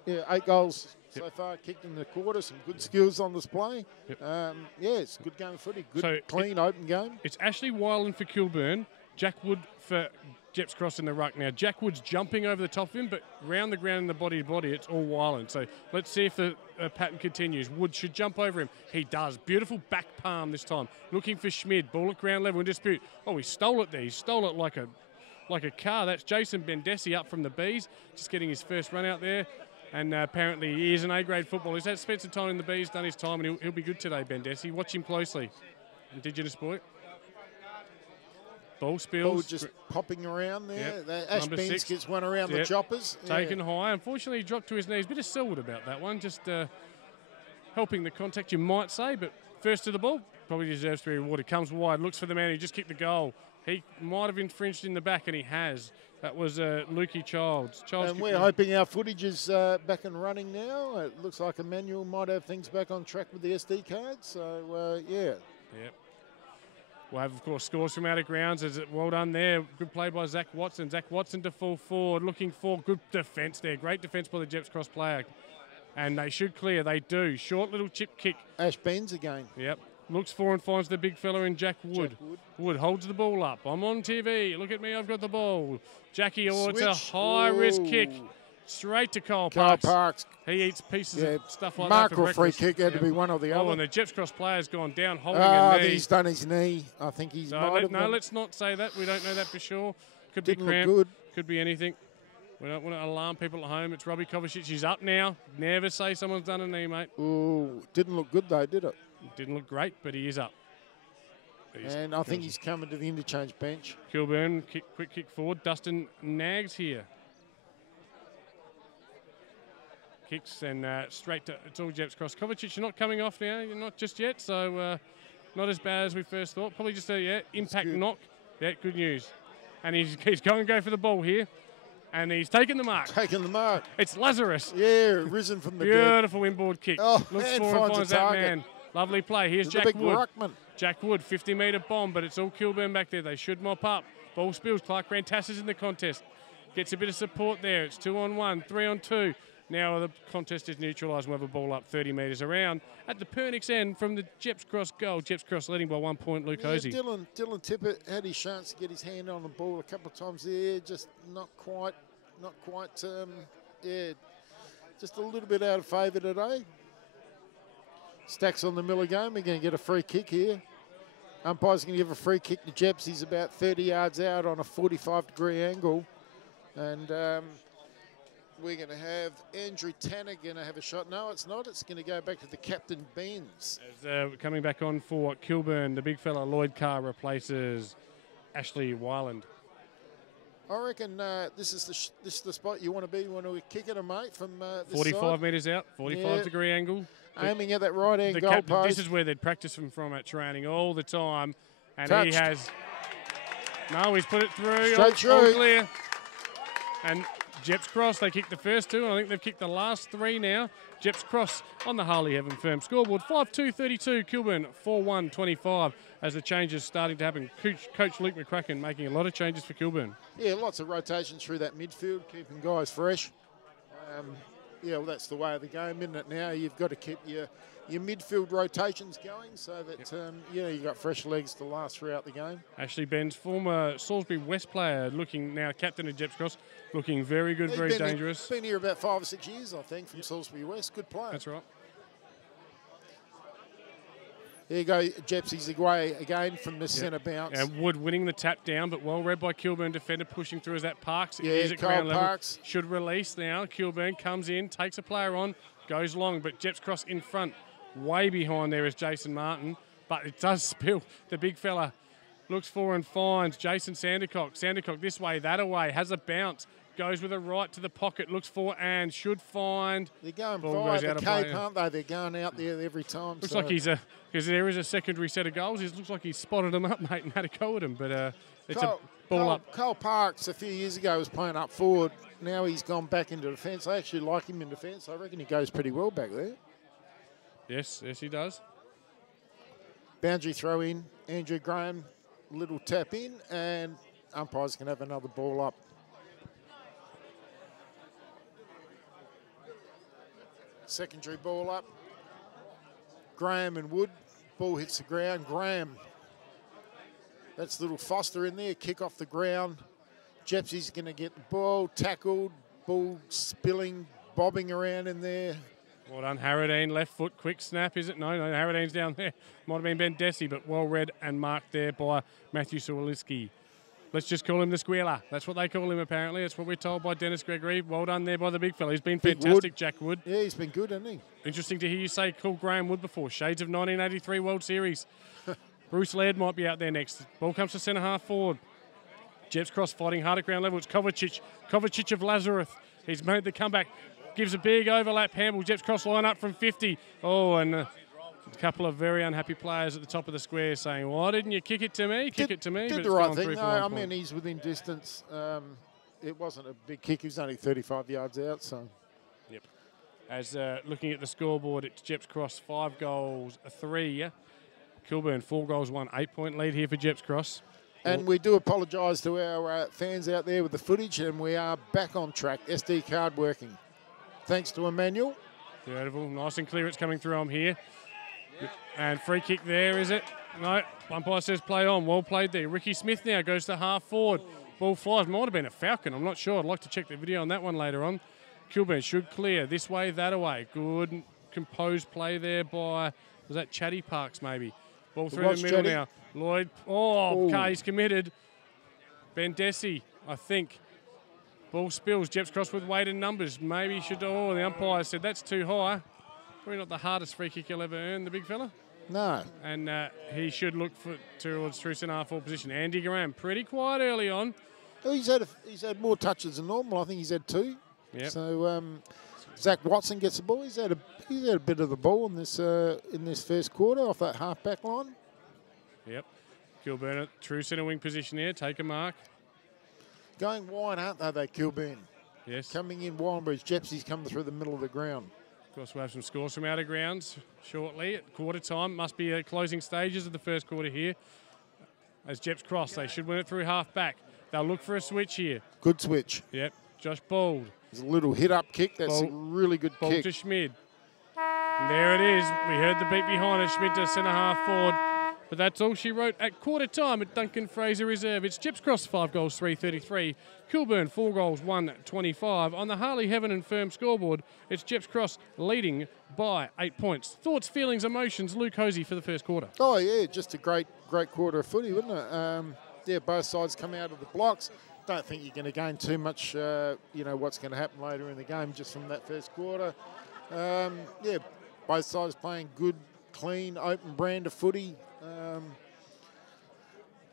8 goals so far kicked in the quarter. Some good skills on display. Yep. It's a good game of footy. Good, clean, open game. It's Ashley Wyland for Kilburn, Jack Wood for Gepps Cross in the ruck. Now, Jack Wood's jumping over the top of him, but round the ground in the body to body, it's all Wyland. So let's see if the pattern continues. Wood should jump over him. He does. Beautiful back palm this time. Looking for Schmid. Ball at ground level in dispute. Oh, he stole it there. He stole it like a car. That's Jason Bendesi up from the Bees, just getting his first run out there. And apparently he is an A-grade footballer. He's had spent some time in the Bees, done his time, and he'll be good today, Bendesi. Watch him closely. Indigenous boy. Ball spills. Ball just popping around there. Ash Beans gets one around the choppers. Taken high. Unfortunately, he dropped to his knees. Bit of Selwood about that one. Just helping the contact, you might say. But first to the ball, probably deserves to be rewarded. Comes wide, looks for the man who just kicked the goal. He might have infringed in the back, and he has. That was Lukey Childs. And we're hoping our footage is back and running now. It looks like Emmanuel might have things back on track with the SD card. So, yeah. Yep. We'll have, of course, scores from out of grounds. Well done there. Good play by Zach Watson. Zach Watson to full forward, looking for good defence there. Great defence by the Gepps Cross player. And they should clear. They do. Short little chip kick. Ash Beans again. Yep. Looks for and finds the big fella in Jack Wood. Wood holds the ball up. I'm on TV. Look at me. I've got the ball. Jackie, it's a high-risk kick. Straight to Kyle Parks. He eats pieces of stuff like that for breakfast. Free kick had to be one or the other. And the Gepps Cross player's gone down holding a knee. He's done his knee. I think he's let's not say that. We don't know that for sure. Could be cramp. Good. Could be anything. We don't want to alarm people at home. It's Robbie Kovacic. He's up now. Never say someone's done a knee, mate. Ooh, didn't look good though, did it? Didn't look great, but he is up. And I think he's coming to the interchange bench. Kilburn, quick kick forward. Dustin Nags here. Kicks and straight to, it's all Gepps Cross. Kovacic, you're not coming off now. You're not just yet, so not as bad as we first thought. Probably just a impact knock. Yeah, good news. And he's going to go for the ball here. And he's taken the mark. It's Lazarus. Yeah, risen from the Beautiful inboard kick. Oh, looks for and finds that man. Lovely play. Here's Jack Wood. Ruckman. Jack Wood, 50-metre bomb, but it's all Kilburn back there. They should mop up. Ball spills. Clark Rantassis in the contest. Gets a bit of support there. It's 2-on-1, 3-on-2. Now the contest is neutralised. We'll have a ball up 30 metres around at the Pernix end from the Gepps Cross goal. Gepps Cross leading by 1 point, Luke Hosey. Dylan Tippett had his chance to get his hand on the ball a couple of times there. Just not quite, just a little bit out of favour today. Stacks on the Miller game. We're going to get a free kick here. Umpire's going to give a free kick to Gepps. He's about 30 yards out on a 45-degree angle. And we're going to have Andrew Tanner going to have a shot. No, it's not. It's going to go back to the captain, Benz. Coming back on for Kilburn, the big fella Lloyd Carr replaces Ashley Wyland. I reckon this is the spot you want to be. You want to kick it, mate, from this 45 side. metres out, 45-degree angle. Aiming at that right-hand goal post. This is where they'd practice him from at training all the time. And Touched. He has... No, he's put it through. Straight through. All clear. And Gepps Cross, they kicked the first 2, and I think they've kicked the last 3 now. Gepps Cross on the Harley Heaven Firm scoreboard. 5-2-32, Kilburn 4-1-25 as the changes starting to happen. Coach Luke McCracken making a lot of changes for Kilburn. Yeah, lots of rotations through that midfield, keeping guys fresh. Well, that's the way of the game, isn't it? Now you've got to keep your midfield rotations going so that, you've got fresh legs to last throughout the game. Ashley Benz, former Salisbury West player, looking now captain of Gepps Cross, looking very good, very dangerous. Been here about 5 or 6 years, I think, from Salisbury West. Good player. That's right. There you go, Gepps away again from the centre bounce. And Wood winning the tap down, but well read by Kilburn defender, pushing through as that Parks. Yeah, is at ground level. Parks. Should release now. Kilburn comes in, takes a player on, goes long, but Gepps Cross in front. Way behind there is Jason Martin, but it does spill. The big fella looks for and finds Jason Sandercock. Sandercock this way, that away, has a bounce, goes with a right to the pocket, looks for and should find. They're going Ball via goes the out of cape, play. aren't they? They're going out there every time. Looks like he's because there is a secondary set of goals. It looks like he's spotted him up, mate, and had a go at him. But it's a ball up. Cole Parks a few years ago was playing up forward. Now he's gone back into defence. I actually like him in defence. I reckon he goes pretty well back there. Yes, he does. Boundary throw in. Andrew Graham, little tap in, and umpires can have another ball up. Secondary ball up. Graham and Wood. Ball hits the ground. Graham. That's little Foster in there. Kick off the ground. Gepps going to get the ball tackled. Ball spilling, bobbing around in there. Well done, Harradine. Left foot, quick snap, is it? No, Harradine's down there. Might have been Ben Desi, but well read and marked there by Matthew Salisbury. Let's just call him the Squealer. That's what they call him, apparently. That's what we're told by Dennis Gregory. Well done there by the big fella. He's been fantastic, Jack Wood. Yeah, he's been good, hasn't he? Interesting to hear you say call Graham Wood before. Shades of 1983 World Series. Bruce Laird might be out there next. Ball comes to centre half forward. Gepps Cross fighting hard at ground level. It's Kovacic of Lazarus. He's made the comeback. Gives a big overlap handball. Gepps Cross line up from 50. Oh, and a couple of very unhappy players at the top of the square saying, why didn't you kick it to me? Kick it to me. Did the right thing. No, I mean, he's within distance. It wasn't a big kick. He was only 35 yards out. So. Yep. As looking at the scoreboard, it's Gepps Cross 5 goals, 3. Kilburn 4 goals, 1. 8-point lead here for Gepps Cross. And we do apologise to our fans out there with the footage, and we are back on track. SD card working. Thanks to Emmanuel. Beautiful. Nice and clear it's coming through. I'm here. And free kick there, is it? No. Umpire says play on. Well played there. Ricky Smith now goes to half forward. Ball flies. Might have been a Falcon. I'm not sure. I'd like to check the video on that one later on. Kilburn should clear. This way, that away. Good composed play there by, was that Chatty Parks maybe? Ball through the middle now. Lloyd. Oh, he's committed. Ben Desi, I think. Ball spills. Gepps Cross with weight and numbers. Maybe he should. Oh, the umpire said that's too high. Probably not the hardest free kick he'll ever earn, the big fella. No. And he should look towards true centre half forward position. Andy Graham, pretty quiet early on. Oh, he's had more touches than normal. I think he's had 2. Yep. So Zach Watson gets the ball. He's had a bit of the ball in this first quarter off that half back line. Yep. Kilburn at true centre wing position here. Take a mark. Going wide, aren't they, Kilburn? Yes. Coming in wide, whereas Gepps coming through the middle of the ground. Of course, we'll have some scores from out of grounds shortly at quarter time. Must be closing stages of the first quarter here. As Gepps Cross, they should win it through half back. They'll look for a switch here. Good switch. Yep. Josh Bald. There's a little hit-up kick. That's a really good Bald kick. to Schmid. And there it is. We heard the beat behind us. Schmid to centre half forward. But that's all she wrote at quarter time at Duncan Fraser Reserve. It's Gepps Cross 5 goals, 333. Kilburn 4 goals, 125. On the Harley Heaven and Firm scoreboard, it's Gepps Cross leading by 8 points. Thoughts, feelings, emotions, Luke Hosey for the first quarter. Oh yeah, just a great quarter of footy, wasn't it? Yeah, both sides come out of the blocks. Don't think you're going to gain too much. What's going to happen later in the game just from that first quarter. Yeah, both sides playing good, clean, open brand of footy.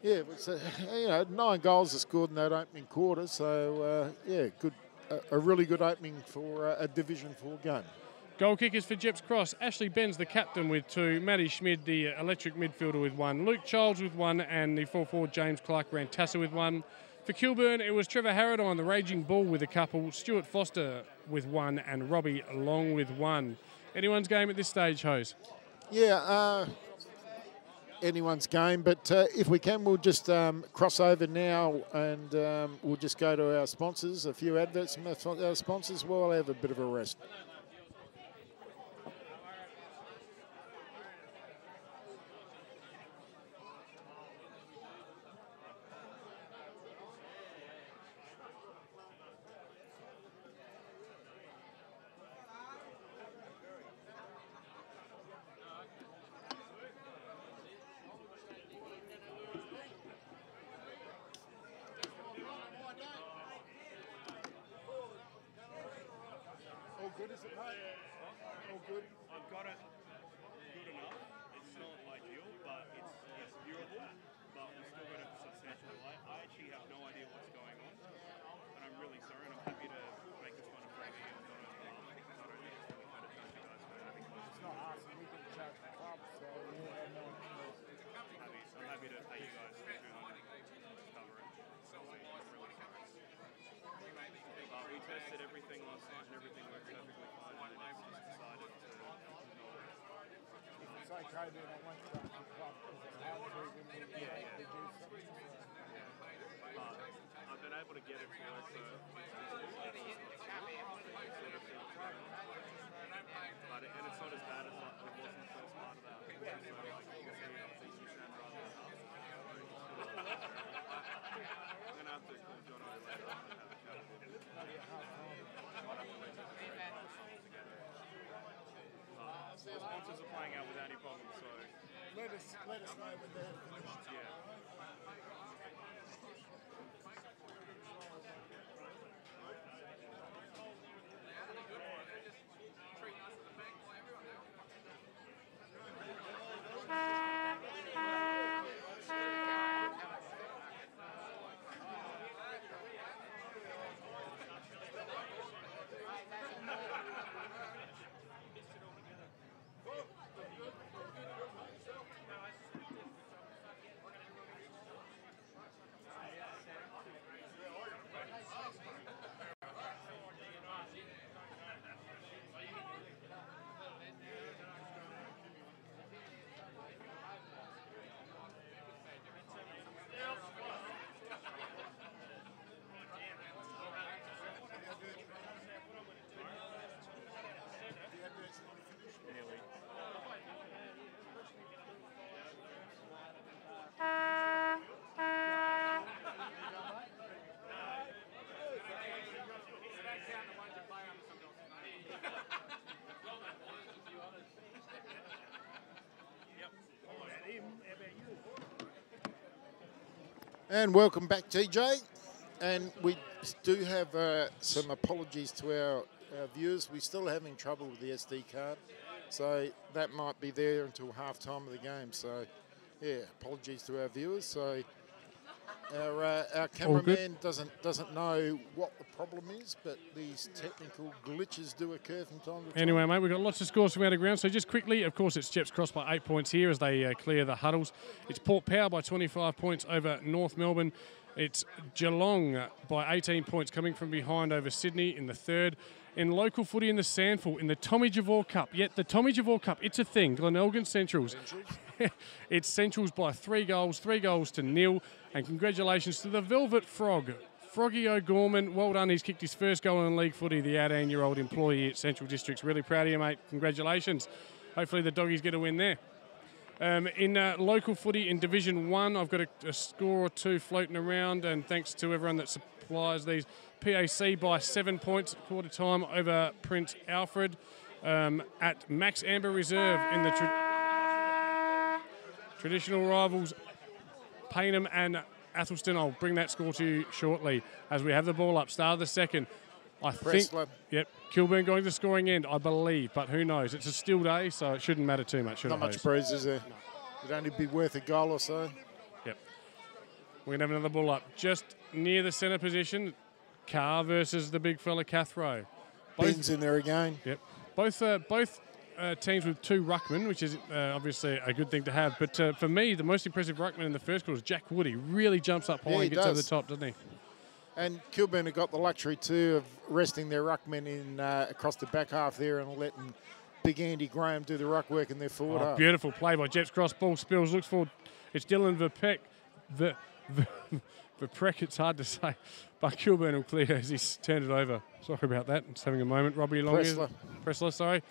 It's 9 goals are scored in that opening quarter, so good, a really good opening for a Division 4 game. Goal kickers for Gepps Cross. Ashley Benz, the captain, with 2. Matty Schmid, the electric midfielder, with 1. Luke Childs with 1, and the 4-4 James Clark Rantassa with 1. For Kilburn, it was Trevor Harradine, the Raging Bull, with a couple. Stuart Foster with 1, and Robbie Long with 1. Anyone's game at this stage, Hose? Yeah, anyone's game, but if we can, we'll just cross over now and we'll just go to our sponsors, a few adverts from our sponsors. We'll have a bit of a rest. Good, is it, mate? All good? I've got it good enough. It's not ideal, but it's viewable. But we've still got a substantial delay. I actually have no idea what's going on, and I'm really sorry. And I'm I've been able to get it to work for but and it's not as bad as what it was in the first part of that. So like you can see how things you sound rather than up. I'm gonna have to call John over later on and have a chat with him. The sponsors are playing out without any problems, so Let us know when they're finished. yeah. And welcome back, TJ. And we do have some apologies to our viewers. We're still having trouble with the SD card, so that might be there until half time of the game. So, yeah, apologies to our viewers. So, our cameraman doesn't know what the problem is, but these technical glitches do occur from time to time. Anyway, mate, we've got lots of scores from out of ground. So just quickly, of course, it's Gepps Cross by 8 points here as they clear the huddles. It's Port Power by 25 points over North Melbourne. It's Geelong by 18 points coming from behind over Sydney in the third. In local footy in the Sandful, in the Tommy Javor Cup. Yet the Tommy Javor Cup, it's a thing. Glenelgan Centrals. It's Centrals by 3 goals to 0. And congratulations to the Velvet Frog. Froggy O'Gorman, well done. He's kicked his first goal in league footy, the 18-year-old employee at Central Districts. Really proud of you, mate. Congratulations. Hopefully the doggies get a win there. In local footy in Division 1, I've got a score or two floating around, and thanks to everyone that supplies these. PAC by 7 points at quarter time over Prince Alfred at Max Amber Reserve in the traditional rivals Payneham and Athelston. I'll bring that score to you shortly as we have the ball up. Start of the second. I think, yep, Kilburn going to the scoring end, I believe, but who knows? It's a still day, so it shouldn't matter too much, should it? Not much breeze, is there? No. It'd only be worth a goal or so. Yep. We're going to have another ball up just near the centre position. Carr versus the big fella Cathro. Ben's in there again. Yep. Both teams with 2 ruckmen, which is obviously a good thing to have. But for me, the most impressive ruckman in the first quarter is Jack Woody. Really jumps up high and gets over the top, doesn't he? And Kilburn have got the luxury too of resting their ruckmen in across the back half there and letting big Andy Graham do the ruck work in their forward half. Beautiful play by Gepps Cross. Ball spills, looks forward. It's Dylan Verpeck. Verpreck, it's hard to say. But Kilburn will clear as he's turned it over. Sorry about that. Just having a moment. Robbie Long. Pressler, sorry.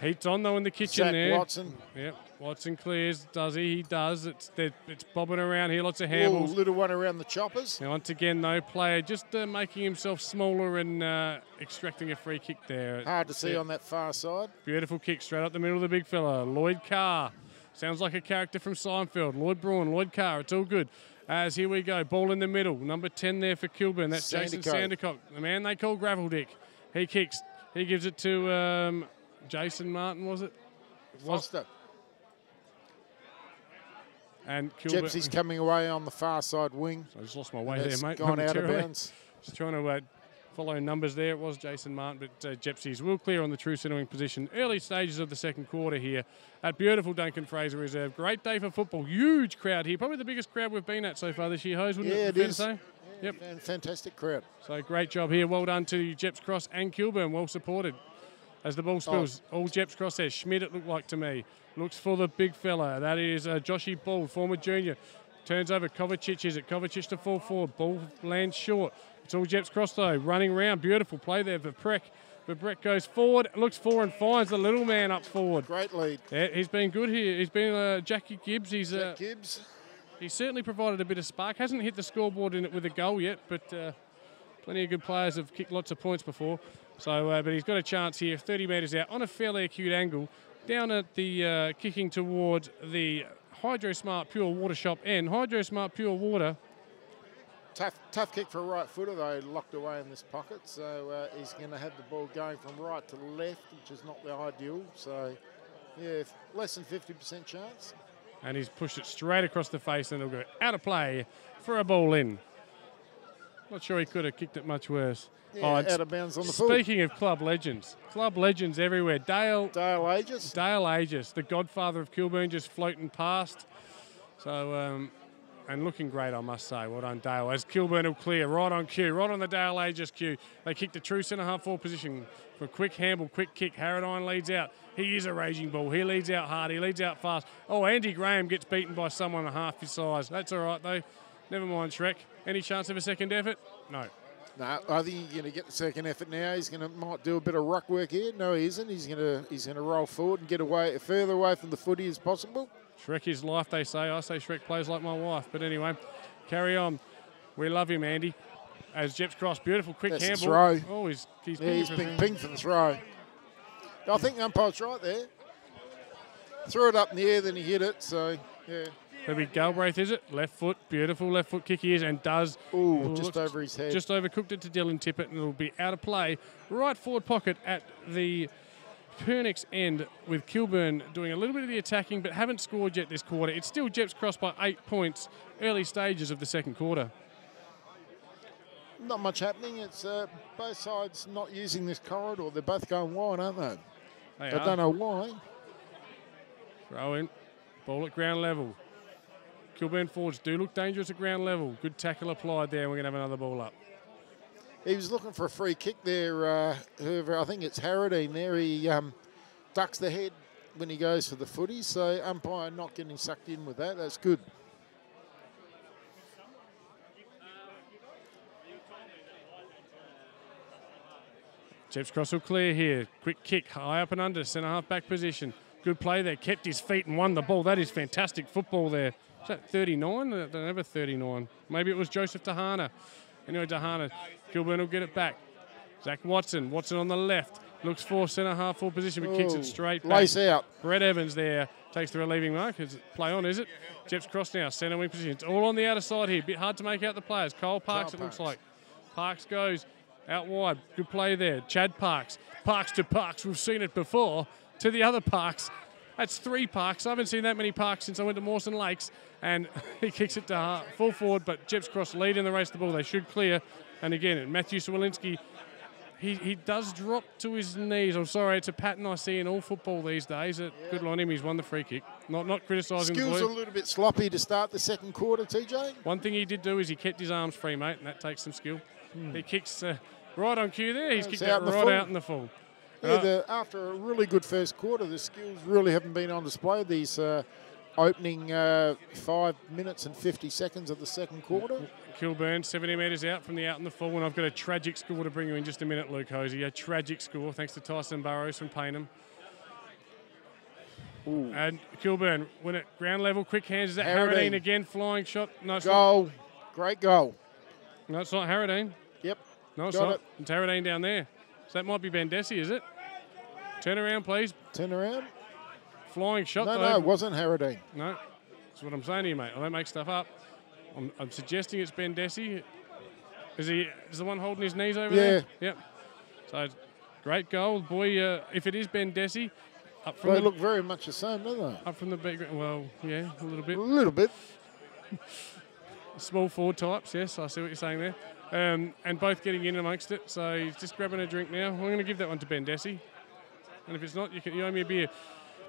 Heat's on, though, in the kitchen Zach there. Watson. Yep, Watson clears. Does he? He does. It's bobbing around here. Lots of handballs. Little one around the choppers. Now, once again, though, player just making himself smaller and extracting a free kick there. Hard to see on that far side. Beautiful kick straight up the middle of the big fella. Lloyd Carr. Sounds like a character from Seinfeld. Lloyd Braun, Lloyd Carr. It's all good. As here we go, ball in the middle. Number 10 there for Kilburn. That's Jason Sandercock, the man they call Gravel Dick. He kicks. He gives it to Jason Martin, was it? Foster. And Kilburn. Jeppsy's coming away on the far side wing. So I just lost my way there, mate. Gone out of bounds. Just trying to follow numbers there. It was Jason Martin, but Jeppsy's will clear on the true centering position. Early stages of the second quarter here at beautiful Duncan Fraser Reserve. Great day for football. Huge crowd here. Probably the biggest crowd we've been at so far this year, Hose, wouldn't it? Yeah, it is. Say? Yep. And fantastic crowd. So great job here. Well done to Gepps Cross and Kilburn. Well supported. as the ball spills. All Gepps Cross says. Schmidt, it looked like to me. Looks for the big fella. That is Joshy Ball, former junior. Turns over. Kovacic, is it? Kovacic to fall forward. Ball lands short. It's all Gepps Cross, though. Running around. Beautiful play there. Verbrek goes forward. Looks for and finds the little man up forward. Great lead. Yeah, he's been good here. He's been Jackie Gibbs. Jack Gibbs. He's certainly provided a bit of spark. Hasn't hit the scoreboard in it with a goal yet, but plenty of good players have kicked lots of points before. So, but he's got a chance here. 30 metres out on a fairly acute angle. Down at the kicking towards the Hydro Smart Pure Water shop end. Hydro Smart Pure Water. Tough kick for a right footer, though, locked away in this pocket. So he's going to have the ball going from right to left, which is not the ideal. So, yeah, less than 50% chance. And he's pushed it straight across the face, and it'll go out of play for a ball in. Not sure he could have kicked it much worse. Yeah, out of bounds on the full. Speaking of club legends everywhere. Dale Aegis, the godfather of Kilburn, just floating past. So, and looking great, I must say. Well done, Dale. As Kilburn will clear, right on cue, right on the Dale Aegis cue. They kick the true centre-half forward position for a quick handball, quick kick. Harradine leads out. He is a raging bull. He leads out hard. He leads out fast. Oh, Andy Graham gets beaten by someone half his size. That's all right, though. Never mind, Shrek. Any chance of a second effort? No. No, I think he's going to get the second effort now. He's going to might do a bit of ruck work here. No, he isn't. He's going to roll forward and get away further away from the footy as possible. Shrek is life, they say. I say Shrek plays like my wife. But anyway, carry on. We love him, Andy. As Gepps Cross, beautiful quick handball. Throw. Oh, he's being pinged for the throw. I think the umpire's right there. Threw it up in the air, then he hit it. So yeah. That'll be Galbraith, is it? Left foot, beautiful left foot kick he is, and does. Ooh, just over his head. Just overcooked it to Dylan Tippett, and it'll be out of play. Right forward pocket at the Pernix end, with Kilburn doing a little bit of the attacking, but haven't scored yet this quarter. It's still Gepps Cross by 8 points, early stages of the second quarter. Not much happening. It's both sides not using this corridor. They're both going wide, aren't they? I don't know why. Throw in. Ball at ground level. Kilburn forwards do look dangerous at ground level. Good tackle applied there. We're going to have another ball up. He was looking for a free kick there. Whoever, I think it's Harradine there. He ducks the head when he goes for the footy. So umpire not getting sucked in with that. That's good. Gepps Cross will clear here. Quick kick, high up and under, centre half back position. Good play there. Kept his feet and won the ball. That is fantastic football there. Is that 39? I don't have a 39. Maybe it was Joseph Tahana. Anyway, Tahana. Kilburn will get it back. Zach Watson. Watson on the left. Looks for centre half full position, but kicks it straight back. Lace out. Brett Evans there takes the relieving mark. Is it play on, is it? Gepps Cross now, centre wing position. It's all on the outer side here. Bit hard to make out the players. Cole Parks, it looks like. Parks goes out wide. Good play there. Chad Parks. Parks to Parks. We've seen it before. To the other Parks. That's 3 Parks. I haven't seen that many Parks since I went to Mawson Lakes. And he kicks it to full forward, but Gepps Cross lead in the race to the ball. They should clear. And again, Matthew Swalinski, he does drop to his knees. I'm sorry, it's a pattern I see in all football these days. Good on him, he's won the free kick. Not criticising the boy. Skills a little bit sloppy to start the second quarter, TJ. One thing he did do is he kept his arms free, mate, and that takes some skill. He kicks right on cue there. He's kicked that right out in the full. Yeah, after a really good first quarter, the skills really haven't been on display these opening 5 minutes and 50 seconds of the second quarter. Kilburn, 70 metres out from the out in the full, and I've got a tragic score to bring you in just a minute, Luke Hosey. A tragic score, thanks to Tyson Burrows from Paynham. Ooh. And Kilburn, when at ground level, quick hands. Is that Harradine again? Flying shot. No, it's goal. Great goal. No, it's not Harradine. Yep. No, it's not. It's Harradine down there. So that might be Bandesi, is it? Turn around, please. Turn around. Flying shot. No, it wasn't Harradine. No, that's what I'm saying to you, mate. I don't make stuff up. I'm suggesting it's Bandesi. Is the one holding his knees over there? Yep. So great goal, boy. If it is Bandesi, up from they look very much the same, don't they? Up from the background. Well, yeah, a little bit. A little bit. Small forward types. Yes, I see what you're saying there. And both getting in amongst it. So he's just grabbing a drink now. I'm going to give that one to Bandesi. And if it's not, you owe me a beer.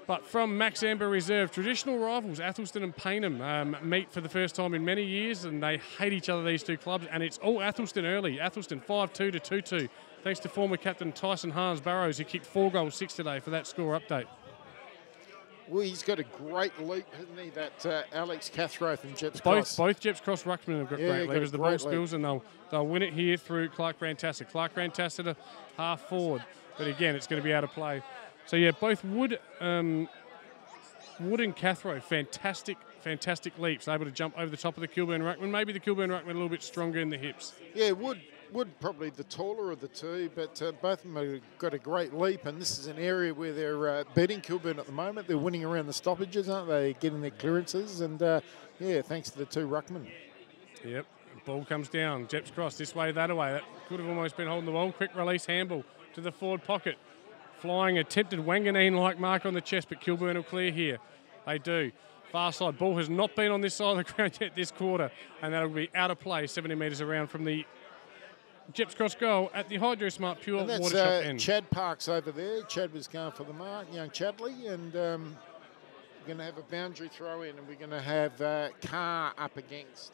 But from Max Amber Reserve, traditional rivals, Athelston and Paynham, meet for the first time in many years, and they hate each other, these two clubs, and it's all Athelston early. Athelston 5-2 to 2-2. thanks to former captain Tyson Harns-Burrows, who kicked 4 goals, 6 today for that score update. Well, he's got a great leap, hasn't he, that Alex Cathro from Gepps Cross. Both Gepps Cross ruckmen have got great leap as the ball spills, and they'll win it here through Clark Rantasser. Clark Rantasser to half forward, but again, it's going to be out of play. So yeah, both Wood and Cathro, fantastic leaps, able to jump over the top of the Kilburn ruckman. Maybe the Kilburn ruckman a little bit stronger in the hips. Yeah, Wood probably the taller of the two, but both of them have got a great leap, and this is an area where they're beating Kilburn at the moment. They're winning around the stoppages, aren't they? Getting their clearances, and yeah, thanks to the two ruckmen. Yep, ball comes down. Gepps Cross this way, that way. That could have almost been holding the ball. Quick release handball to the forward pocket. Flying attempted Wanganeen-like mark on the chest, but Kilburn will clear here. They do. Far side. Ball has not been on this side of the ground yet this quarter, and that'll be out of play 70 metres around from the Gepps Cross goal at the Hydro Smart Pure And that's Water Shop end. Chad Parks over there. Chad was going for the mark, young Chadley, and we're going to have a boundary throw in, and we're going to have Carr up against.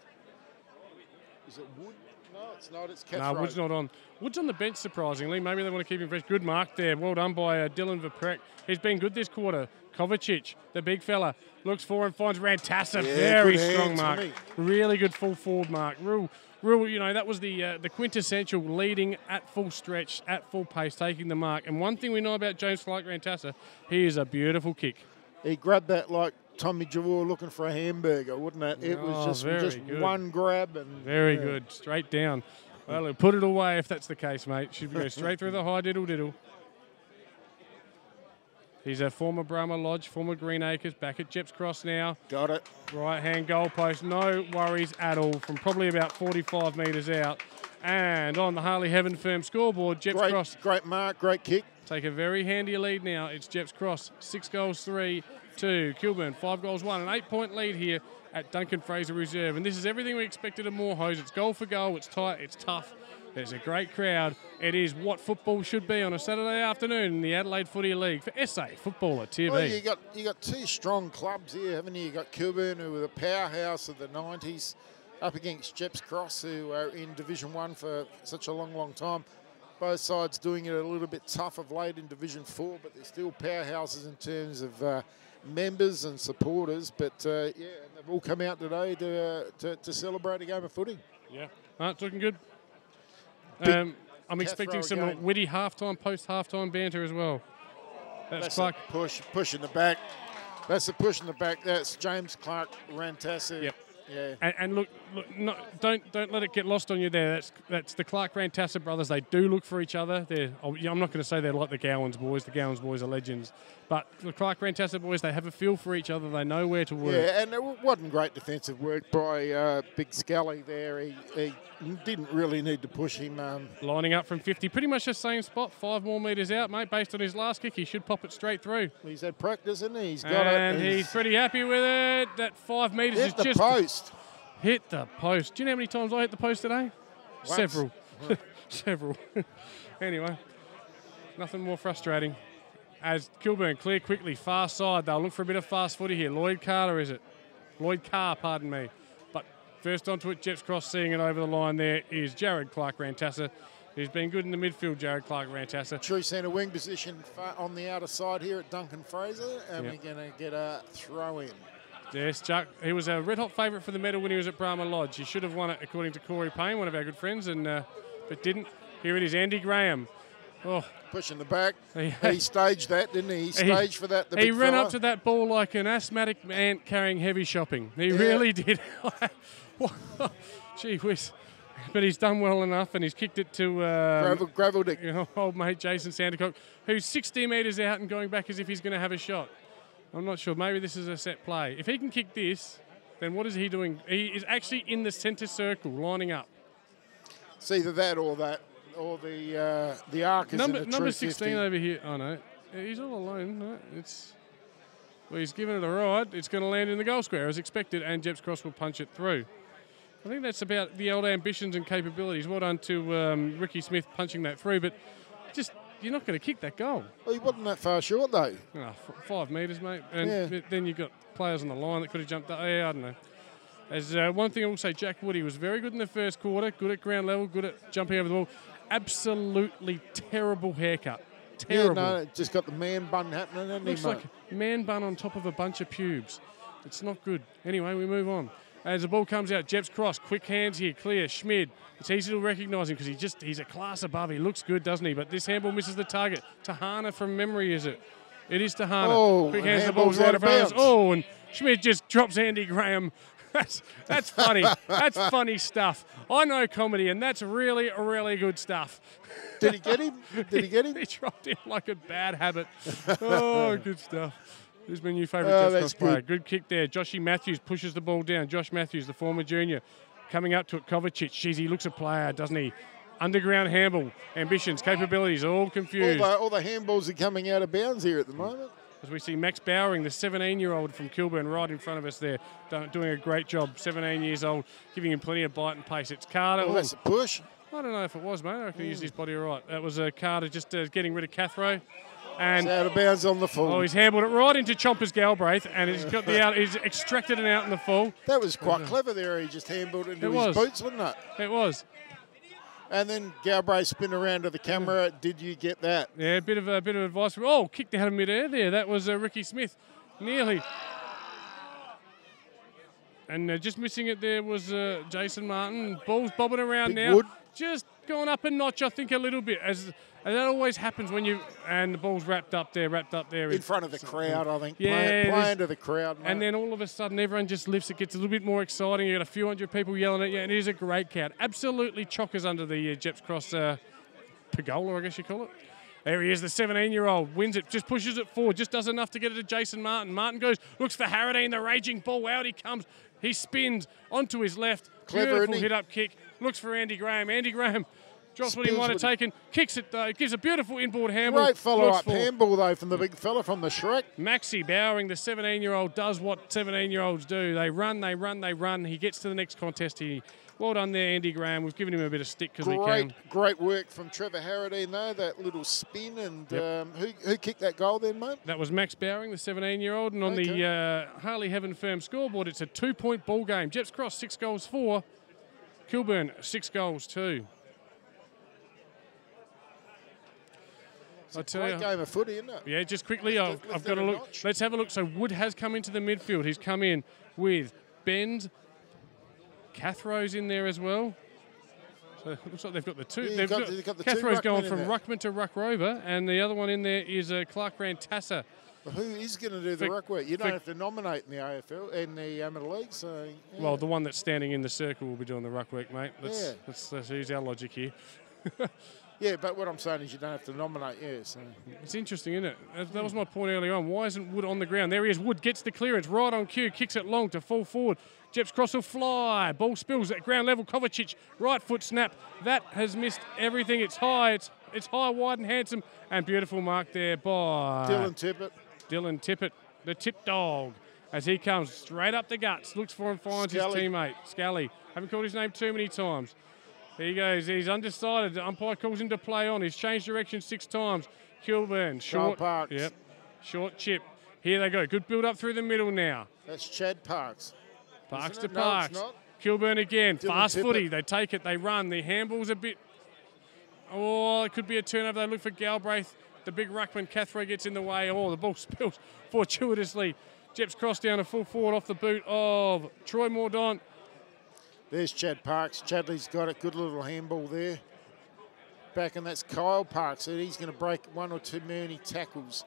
Is it Wood? No, it's not. It's Cathro. No, Wood's not on. Wood's on the bench, surprisingly. Maybe they want to keep him fresh. Good mark there. Well done by Dylan Verprek. He's been good this quarter. Kovacic, the big fella, looks for and finds Rantasser. Yeah, very good strong hands, mark. Really good full forward mark. Real, you know, that was the quintessential leading at full stretch, at full pace, taking the mark. And one thing we know about James Clark Rantasser, he is a beautiful kick. He grabbed that like Tommy Javor looking for a hamburger, wouldn't it? It was just good. one grab. And very good. Straight down. Well, he'll put it away if that's the case, mate. Should go straight through the high diddle. He's a former Brahma Lodge, former Green Acres, back at Gepps Cross now. Got it. Right-hand goalpost, no worries at all from probably about 45 metres out. And on the Harley Heaven Firm scoreboard, Gepps Cross. Great mark, great kick. Take a very handy lead now. It's Gepps Cross, 6 goals, 3 to Kilburn, 5 goals, 1. An 8-point lead here at Duncan Fraser Reserve. And this is everything we expected of Moorhose. It's goal for goal, it's tight, it's tough. There's a great crowd. It is what football should be on a Saturday afternoon in the Adelaide Footy League for SA Footballer TV. Well, you got two strong clubs here, haven't you? You got Kilburn, who were the powerhouse of the 90s, up against Gepps Cross, who are in Division 1 for such a long time. Both sides doing it a little bit tough of late in Division 4, but they're still powerhouses in terms of members and supporters. But yeah, they've all come out today to celebrate a game of footy. Yeah, it's looking good. I'm expecting some again. witty post-halftime banter as well. That's a Clark. push in the back. That's the push in the back. That's James Clark Rantasser. Yep. Yeah. And look, don't let it get lost on you there. That's the Clark Rantasser brothers. They do look for each other. I'm not going to say they're like the Gowans boys. The Gowans boys are legends. But the Clark Rantasser boys, they have a feel for each other. They know where to work. Yeah, and it wasn't great defensive work by Big Scully there. He didn't really need to push him. Lining up from 50, pretty much the same spot, 5 more metres out, mate. Based on his last kick, he should pop it straight through. He's had practice, hasn't he? He's got it. And he's pretty happy with it. That 5 metres is just... post. Hit the post. Do you know how many times I hit the post today? Once. Several. Several. Anyway, nothing more frustrating. As Kilburn clear quickly, far side. They'll look for a bit of fast footy here. Lloyd Carr, pardon me. But first onto it, Gepps Cross seeing it over the line there is Jared Clark Rantasser, who's been good in the midfield, Jared Clark Rantasser. True centre wing position on the outer side here at Duncan Fraser, and we're going to get a throw in. Yes, Chuck. He was a red-hot favourite for the medal when he was at Brahma Lodge. He should have won it, according to Corey Payne, one of our good friends, but didn't. Here it is, Andy Graham. Oh, pushing the back. He staged that, didn't he? He staged for that. He ran up to that ball like an asthmatic ant carrying heavy shopping. He really did. Gee whiz. But he's done well enough, and he's kicked it to gravel dick. Old mate Jason Sandercock, who's 60 metres out and going back as if he's going to have a shot. I'm not sure. Maybe this is a set play. If he can kick this, then what is he doing? He is actually in the centre circle, lining up. It's either that or the arc is number 16 over here. Oh no, he's all alone. No, he's giving it a ride. It's going to land in the goal square as expected, and Gepps Cross will punch it through. I think that's about the old ambitions and capabilities. Well done to Ricky Smith punching that through, but just. You're not going to kick that goal. Well, he wasn't that far short, though. 5 metres, mate. And then you've got players on the line that could have jumped up. Yeah, I don't know. As one thing I will say, Jack Woody was very good in the first quarter, good at ground level, good at jumping over the ball. absolutely terrible haircut. Yeah, Terrible. no, just got the man bun happening, hasn't he, Looks mate? like a man bun on top of a bunch of pubes. It's not good. Anyway, we move on. As the ball comes out, Gepps Cross, quick hands here, clear, Schmid. It's easy to recognise him because he's a class above. He looks good, doesn't he? But this handball misses the target. Tahana from memory, is it? It is Tahana. Oh, quick and hands, the ball's handball's right out in of front of us. bounds. Oh, and Schmid just drops Andy Graham. That's funny. That's funny stuff. I know comedy, and that's really, really good stuff. Did he get him? Did he get him? He dropped him like a bad habit. Oh, good stuff. This is my new favourite Oh, Gepps that's Cross player. good. Good kick there. Joshy Matthews pushes the ball down. Josh Matthews, the former junior, coming up to it. Kovacic. Jeez, he looks a player, doesn't he? Underground handball. Ambitions, capabilities, all confused. All the handballs are coming out of bounds here at the moment. As we see Max Bowering, the 17-year-old from Kilburn, right in front of us there, doing a great job. 17 years old, giving him plenty of bite and pace. It's Carter. Oh, that's a push. I don't know if it was, mate. I can use his body all right. That was Carter just getting rid of Cathro. And It's out of bounds on the full. oh, he's handled it right into Chompers Galbraith, and he's got the out. He's extracted it out in the full. That was quite clever there. He just handballed it into his boots, wasn't it? It was. And then Galbraith spin around to the camera. Did you get that? Yeah, a bit of advice. Oh, kicked out of midair there. That was Ricky Smith, nearly. And just missing it there was Jason Martin. Ball's bobbing around Big now. Wood. Just gone up a notch, I think, a little bit, as that always happens when you. And the ball's wrapped up there. In front of the crowd, I think. Yeah, playing to the crowd, mate. and then all of a sudden, everyone just lifts. It gets a little bit more exciting. You got a few hundred people yelling at you, and it is a great count. Absolutely chockers under the Gepps Cross pergola, I guess you call it. There he is, the 17-year-old, wins it, just pushes it forward, just does enough to get it to Jason Martin. Martin goes, looks for Harradine, the raging ball, out he comes. He spins onto his left. Clever, Beautiful isn't he? hit-up kick. Looks for Andy Graham. Andy Graham drops what he Spills might have with- taken. Kicks it, though. Gives a beautiful inboard handball. Great follow-up Looks for handball, though, from the big fella from the Shrek. Maxi Bowering, the 17-year-old, does what 17-year-olds do. They run, they run, they run. He gets to the next contest. Well done there, Andy Graham. We've given him a bit of stick because we can. Great work from Trevor Harradine, though, that little spin. And Yep. who kicked that goal then, mate? That was Max Bowering, the 17-year-old. And on Okay. the Harley Heaven Firm scoreboard, it's a 2-point ball game. Gepps Cross, 6 goals 4. Kilburn, 6 goals 2. I tell Great you. game of footy, isn't it? Yeah, just quickly, I've lift got it to a look. notch. Let's have a look. So Wood has come into the midfield. He's come in with Bend. Cathro's in there as well. So it looks like they've got the two. Yeah, they've they've got the two Cathro's going ruckmen in from there. ruckman to ruck rover, and the other one in there is Clark Rantassa. But who is going to do the For- ruck work? You don't for- have to nominate in the AFL, in the Amateur League, so... yeah. Well, the one that's standing in the circle will be doing the ruck work, mate. Yeah. Let's use our logic here. Yeah, but what I'm saying is you don't have to nominate, yeah, so... It's interesting, isn't it? That was my point earlier on. Why isn't Wood on the ground? There he is. Wood gets the clearance right on cue, kicks it long to fall forward. Gepps Cross will fly. Ball spills at ground level. Kovacic, right foot snap. That has missed everything. It's high. It's high, wide, and handsome. And beautiful mark there by Dylan Tippett. Dylan Tippett, the tip dog, as he comes straight up the guts. Looks for and finds his Scally. teammate. Scally. Haven't called his name too many times. Here he goes. He's undecided. The umpire calls him to play on. He's changed direction 6 times. Kilburn, short. Parks. Yep. Short chip. Here they go. Good build up through the middle now. That's Chad Parks. Parks Isn't to it? No, it's Parks. not. Kilburn again. Dylan Fast Tippett. footy. They take it. They run. The handball's a bit. Oh, it could be a turnover. They look for Galbraith. The big ruckman, Cathro, gets in the way. Oh, the ball spills fortuitously. Gepps Cross down a full forward off the boot of Troy Mordaunt. There's Chad Parks. Chadley's got it. Good little handball there. Back, and that's Kyle Parks. And he's going to break 1 or 2 man he tackles.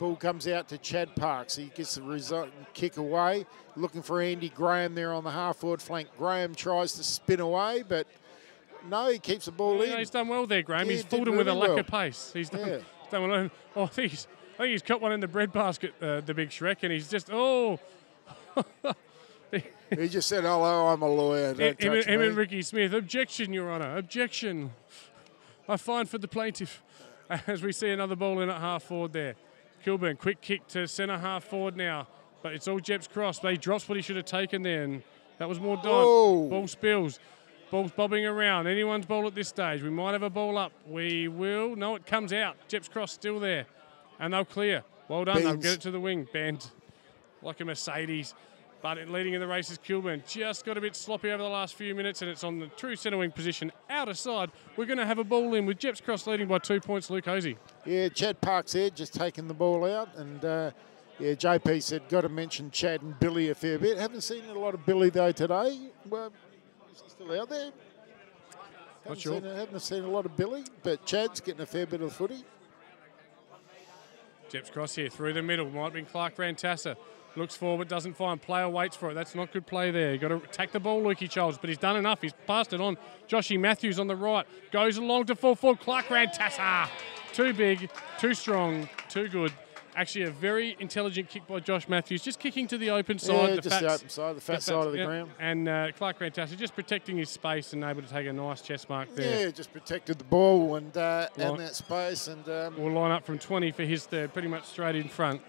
Ball comes out to Chad Parks. He gets the result and kick away. Looking for Andy Graham there on the half-forward flank. Graham tries to spin away, but no, he keeps the ball in. Yeah, he's done well there, Graham. Yeah, He's he fooled did him with a really lack well. of pace. He's done, Yeah. done well. Oh, I think he's cut one in the breadbasket, the big Shrek, and he's just, He just said, hello, I'm a lawyer. Don't touch him me. and Ricky Smith. Objection, Your Honour. Objection. I find for the plaintiff. As we see another ball in at half forward there. Kilburn, quick kick to centre half forward now. But it's all Gepps Cross. But he drops what he should have taken there. And that was more Don. Oh. Ball spills. Ball's bobbing around. Anyone's ball at this stage. We might have a ball up. We will. No, it comes out. Gepps Cross still there. And they'll clear. Well done. They'll Bends. get it to the wing. Bend. Like a Mercedes. But leading in the race is Kilburn. Just got a bit sloppy over the last few minutes, and it's on the true centre wing position. Outer side, we're going to have a ball in with Gepps Cross leading by 2 points, Luke Hosey. Yeah, Chad Park's there, just taking the ball out. And, yeah, JP said, got to mention Chad and Billy a fair bit. Haven't seen a lot of Billy, though, today. Well, is he still out there? Not sure. Haven't seen a lot of Billy, but Chad's getting a fair bit of footy. Gepps Cross here through the middle. Might have been Clark Rantassa. Looks forward, doesn't find. Player waits for it. That's not good play there. You've got to take the ball, Lukey Childs, but he's done enough. He's passed it on. Joshy Matthews on the right. Goes along to full forward. Clark Rantassa. Too big, too strong, too good. Actually, a very intelligent kick by Josh Matthews. Just kicking to the open side. Yeah, the open side, the fat side of the ground. And Clark Rantassa just protecting his space and able to take a nice chest mark there. Yeah, just protected the ball and that space. And we'll line up from 20 for his third, pretty much straight in front.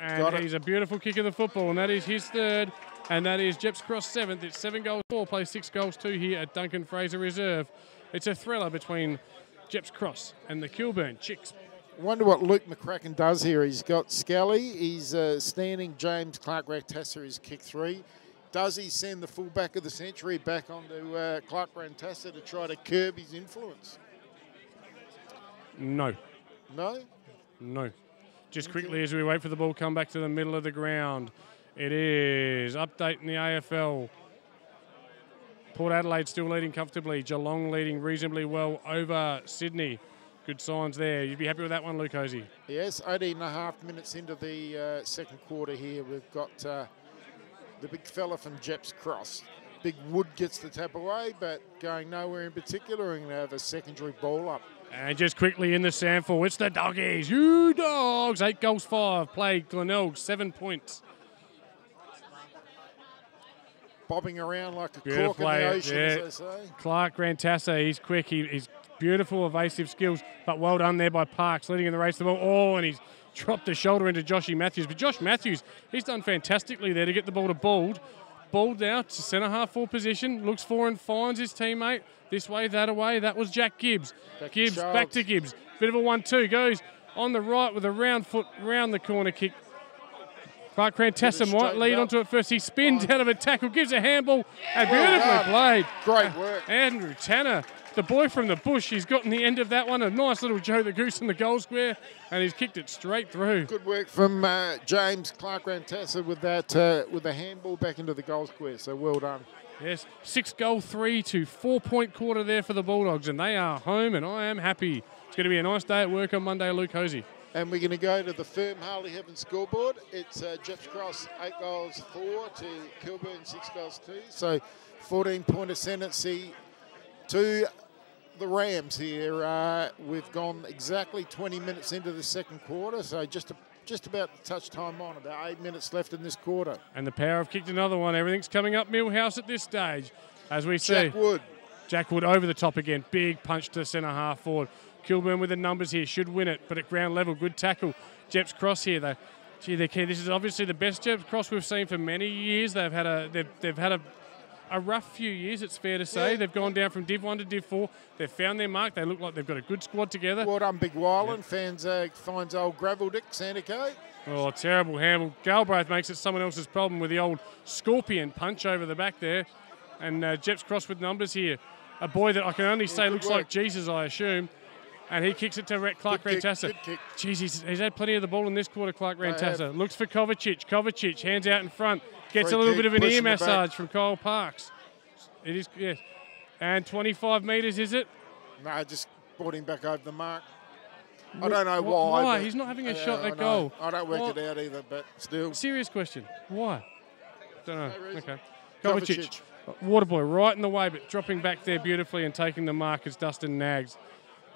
And he's a beautiful kick of the football, and that is his third, and that is Gepps Cross 7th. It's 7 goals 4, plays 6 goals 2 here at Duncan Fraser Reserve. It's a thriller between Gepps Cross and the Kilburn Chicks. I wonder what Luke McCracken does here. He's got Scally, he's standing James Clark Rantassa is kick 3. Does he send the fullback of the century back onto Clark Rantassa to try to curb his influence? No. No? No. Just quickly as we wait for the ball to come back to the middle of the ground. It is update in the AFL. Port Adelaide still leading comfortably. Geelong leading reasonably well over Sydney. Good signs there. You'd be happy with that one, Luke Hosey? Yes, 18.5 minutes into the second quarter here. We've got the big fella from Gepps Cross. Big Wood gets the tap away, but going nowhere in particular, and going to have a secondary ball up. And just quickly in the sample, it's the Doggies. You Dogs! 8 goals 5. Played Glenunga 7 points. Bobbing around like a Beautiful cork in the ocean, as they say. Clark Rantassa, he's quick. He's beautiful, evasive skills, but well done there by Parks, leading in the race to the ball. Oh, and he's dropped the shoulder into Joshy Matthews. But Josh Matthews, he's done fantastically there to get the ball to Bald. Bald now to centre-half forward position, looks for and finds his teammate. This way, that away. That was Jack Gibbs. Gibbs, back to Gibbs. Bit of a 1-2. Goes on the right with a round foot round the corner kick. Clark Rantassa might lead onto it first. He spins out of a tackle, gives a handball, and beautifully played. Great work. Andrew Tanner, the boy from the bush, he's gotten the end of that one. A nice little Joe the Goose in the goal square, and he's kicked it straight through. Good work from James Clark Rantassa with that with the handball back into the goal square. So well done. Yes, 6 goal 3 to 4 point quarter there for the Bulldogs, and they are home, and I am happy. It's going to be a nice day at work on Monday, Luke Hosey. And we're going to go to the firm Harley Heaven scoreboard. It's Gepps Cross 8 goals 4 to Kilburn 6 goals 2. So 14-point ascendancy to the Rams here. We've gone exactly 20 minutes into the second quarter, so just about to touch time on. About 8 minutes left in this quarter. And the Power have kicked another one. Everything's coming up Millhouse at this stage, as we see. Jack Wood over the top again. Big punch to centre half forward. Kilburn with the numbers here, should win it, but at ground level, good tackle. Gepps Cross here, though. Gee, they're key. This is obviously the best Gepps Cross we've seen for many years. They've had a rough few years, it's fair to say. Yeah. They've gone down from Div 1 to Div 4. They've found their mark. They look like they've got a good squad together. Well done, Big Wyland. Fans finds old Gravel Dick, Sandico. Oh, terrible handle. Galbraith makes it someone else's problem with the old scorpion punch over the back there. And Gepps Cross with numbers here. A boy that I can only say looks like Jesus, I assume. And he kicks it to Clark Rantassa. Jeez, he's had plenty of the ball in this quarter, Clark Rantassa. Looks for Kovacic. Kovacic, hands out in front. Gets a little bit of an ear massage from Kyle Parks. It is, yes. And 25 metres, is it? No, just brought him back over the mark. I don't know why. Why? He's not having a shot at goal. I don't work it out either, but still. Serious question. Why? Don't know. Okay. Kovacic. Waterboy right in the way, but dropping back there beautifully and taking the mark is Dustin Nags.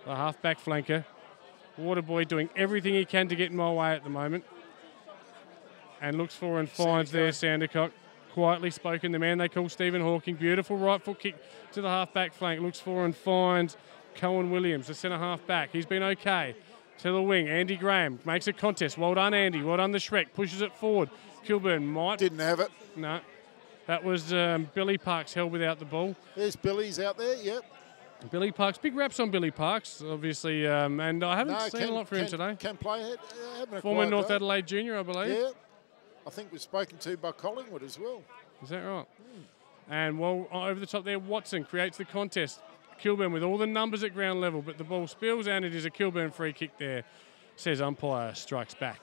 The half-back flanker. Waterboy doing everything he can to get in my way at the moment. And looks for and finds there Sandercock. Quietly spoken, the man they call Stephen Hawking. Beautiful right foot kick to the half-back flank. Looks for and finds Cohen Williams, the centre half-back. He's been okay. To the wing, Andy Graham makes a contest. Well done, Andy. Well done, the Shrek. Pushes it forward. Kilburn might... Didn't have it. No. That was Billy Parks held without the ball. There's Billy's out there, yep. Billy Parks, big raps on Billy Parks, obviously, and I haven't seen a lot for him today. Can play it. Former North Adelaide junior, I believe. Yeah. I think was spoken to by Collingwood as well. Is that right? And well, over the top there, Watson creates the contest. Kilburn with all the numbers at ground level, but the ball spills and it is a Kilburn free kick there, says umpire, strikes back.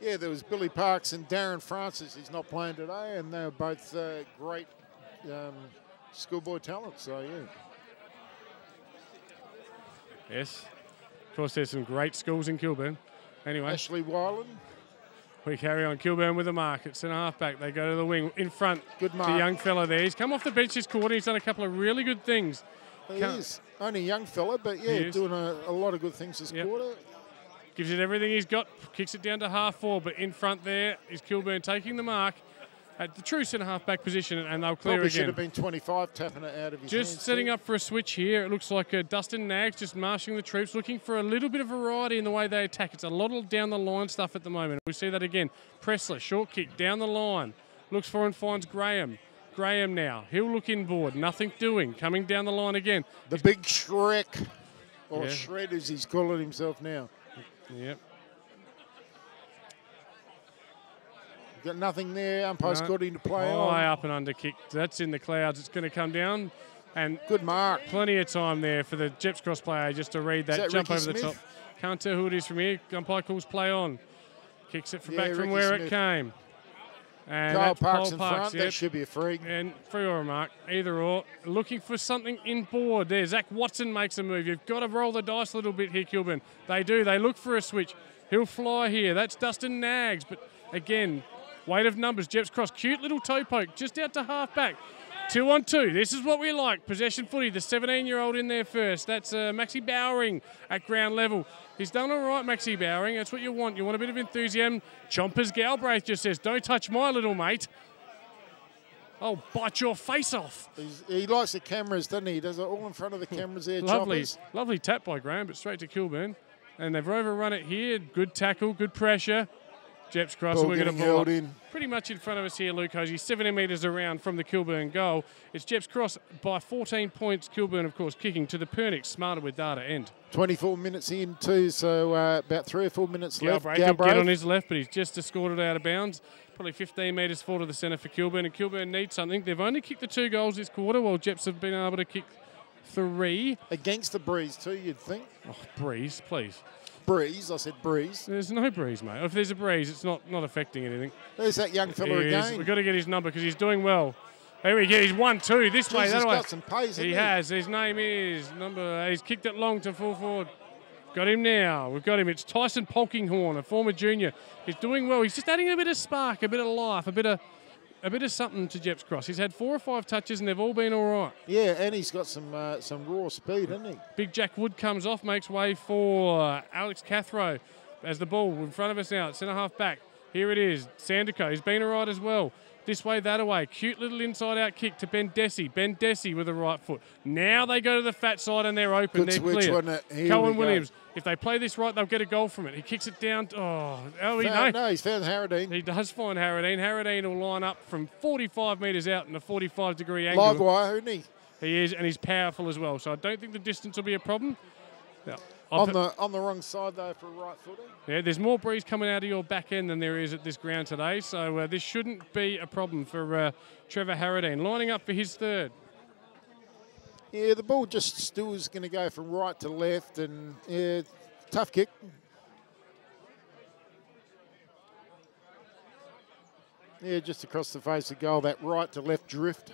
Yeah, there was Billy Parks and Darren Francis. He's not playing today, and they're both great schoolboy talents, so yeah. Yes. Of course, there's some great schools in Kilburn. Anyway. Ashley Wyland. We carry on. Kilburn with the mark. It's centre half back. They go to the wing. In front, good mark. The young fella there. He's come off the bench this quarter. He's done a couple of really good things. He is. Only a young fella, but yeah, doing a lot of good things this quarter. Gives it everything he's got. Kicks it down to half forward, but in front there is Kilburn taking the mark at the true centre half back position, and they'll clear Probably again. should have been 25 tapping it out of his Just hands setting too. up for a switch here. It looks like Dustin Nags just marshalling the troops, looking for a little bit of variety in the way they attack. It's a lot of down the line stuff at the moment. We see that again. Pressler, short kick, down the line. Looks for and finds Graham. Graham now. He'll look inboard. Nothing doing. Coming down the line again. The big Shrek, or Shred as he's calling himself now. Yep. Got nothing there. Umpire's got him to play High on. up and under kick. That's in the clouds. It's going to come down. And good mark. Plenty of time there for the Gepps Cross player just to read that jump Ricky over the Smith? top. Can't tell who it is from here. Umpire calls play on. Kicks it back from Ricky where Smith. it came. And Kyle that's Parks Paul in Parks, front. That should be a free. And free or a mark, either or. Looking for something inboard there. Zach Watson makes a move. You've got to roll the dice a little bit here, Kilburn. They do. They look for a switch. He'll fly here. That's Dustin Nags. But again, weight of numbers. Gepps Cross, cute little toe poke just out to half back. 2-on-2. This is what we like. Possession footy. The 17-year-old in there first. That's Maxi Bowering at ground level. He's done all right, Maxi Bowering. That's what you want. You want a bit of enthusiasm. Chompers Galbraith just says, don't touch my little mate. I'll bite your face off. He likes the cameras, doesn't he? He does it all in front of the cameras there, Lovely, Choppers. lovely tap by Graham, but straight to Kilburn. And they've overrun it here. Good tackle, good pressure. Gepps Cross, Ball we're going to getting ball held up in. pretty much in front of us here, Luke Hosey, 70 metres around from the Kilburn goal. It's Gepps Cross by 14 points. Kilburn, of course, kicking to the Pernix, smarter with data end. 24 minutes in too, so about 3 or 4 minutes left. Galbraith will get on his left, but he's just escorted out of bounds. Probably 15 metres forward to the centre for Kilburn, and Kilburn needs something. They've only kicked the 2 goals this quarter, while Gepps have been able to kick 3. Against the breeze too, you'd think. Oh, breeze, please. Breeze, I said breeze. There's no breeze, mate. If there's a breeze, it's not affecting anything. There's that young fella again. We've got to get his number because he's doing well. There we go. He's 1-2 this way. He's That way. got some pace, He has. His name is He's kicked it long to full forward. Got him now. We've got him. It's Tyson Polkinghorn, a former junior. He's doing well. He's just adding a bit of spark, a bit of life, a bit of something to Gepps Cross. He's had 4 or 5 touches and they've all been all right. Yeah, and he's got some raw speed, hasn't he? Big Jack Wood comes off, makes way for Alex Cathro as the ball in front of us now. Centre half back. Here it is. Sandico. He's been all right as well. This way, that away. Cute little inside-out kick to Ben Desi. Ben Desi with the right foot. Now they go to the fat side and they're open. Good they're switch, clear. wasn't it? Here Cohen we go. Williams. If they play this right, they'll get a goal from it. He kicks it down. He's found Harradine. He does find Harradine. Harradine will line up from 45 metres out in a 45-degree angle. Live wire, isn't he? He is, and he's powerful as well. So I don't think the distance will be a problem. Yeah. On the wrong side, though, for a right footer. Yeah, there's more breeze coming out of your back end than there is at this ground today. So this shouldn't be a problem for Trevor Harradine. Lining up for his 3rd. Yeah, the ball just still is going to go from right to left, and yeah, tough kick. Yeah, just across the face of goal, that right to left drift.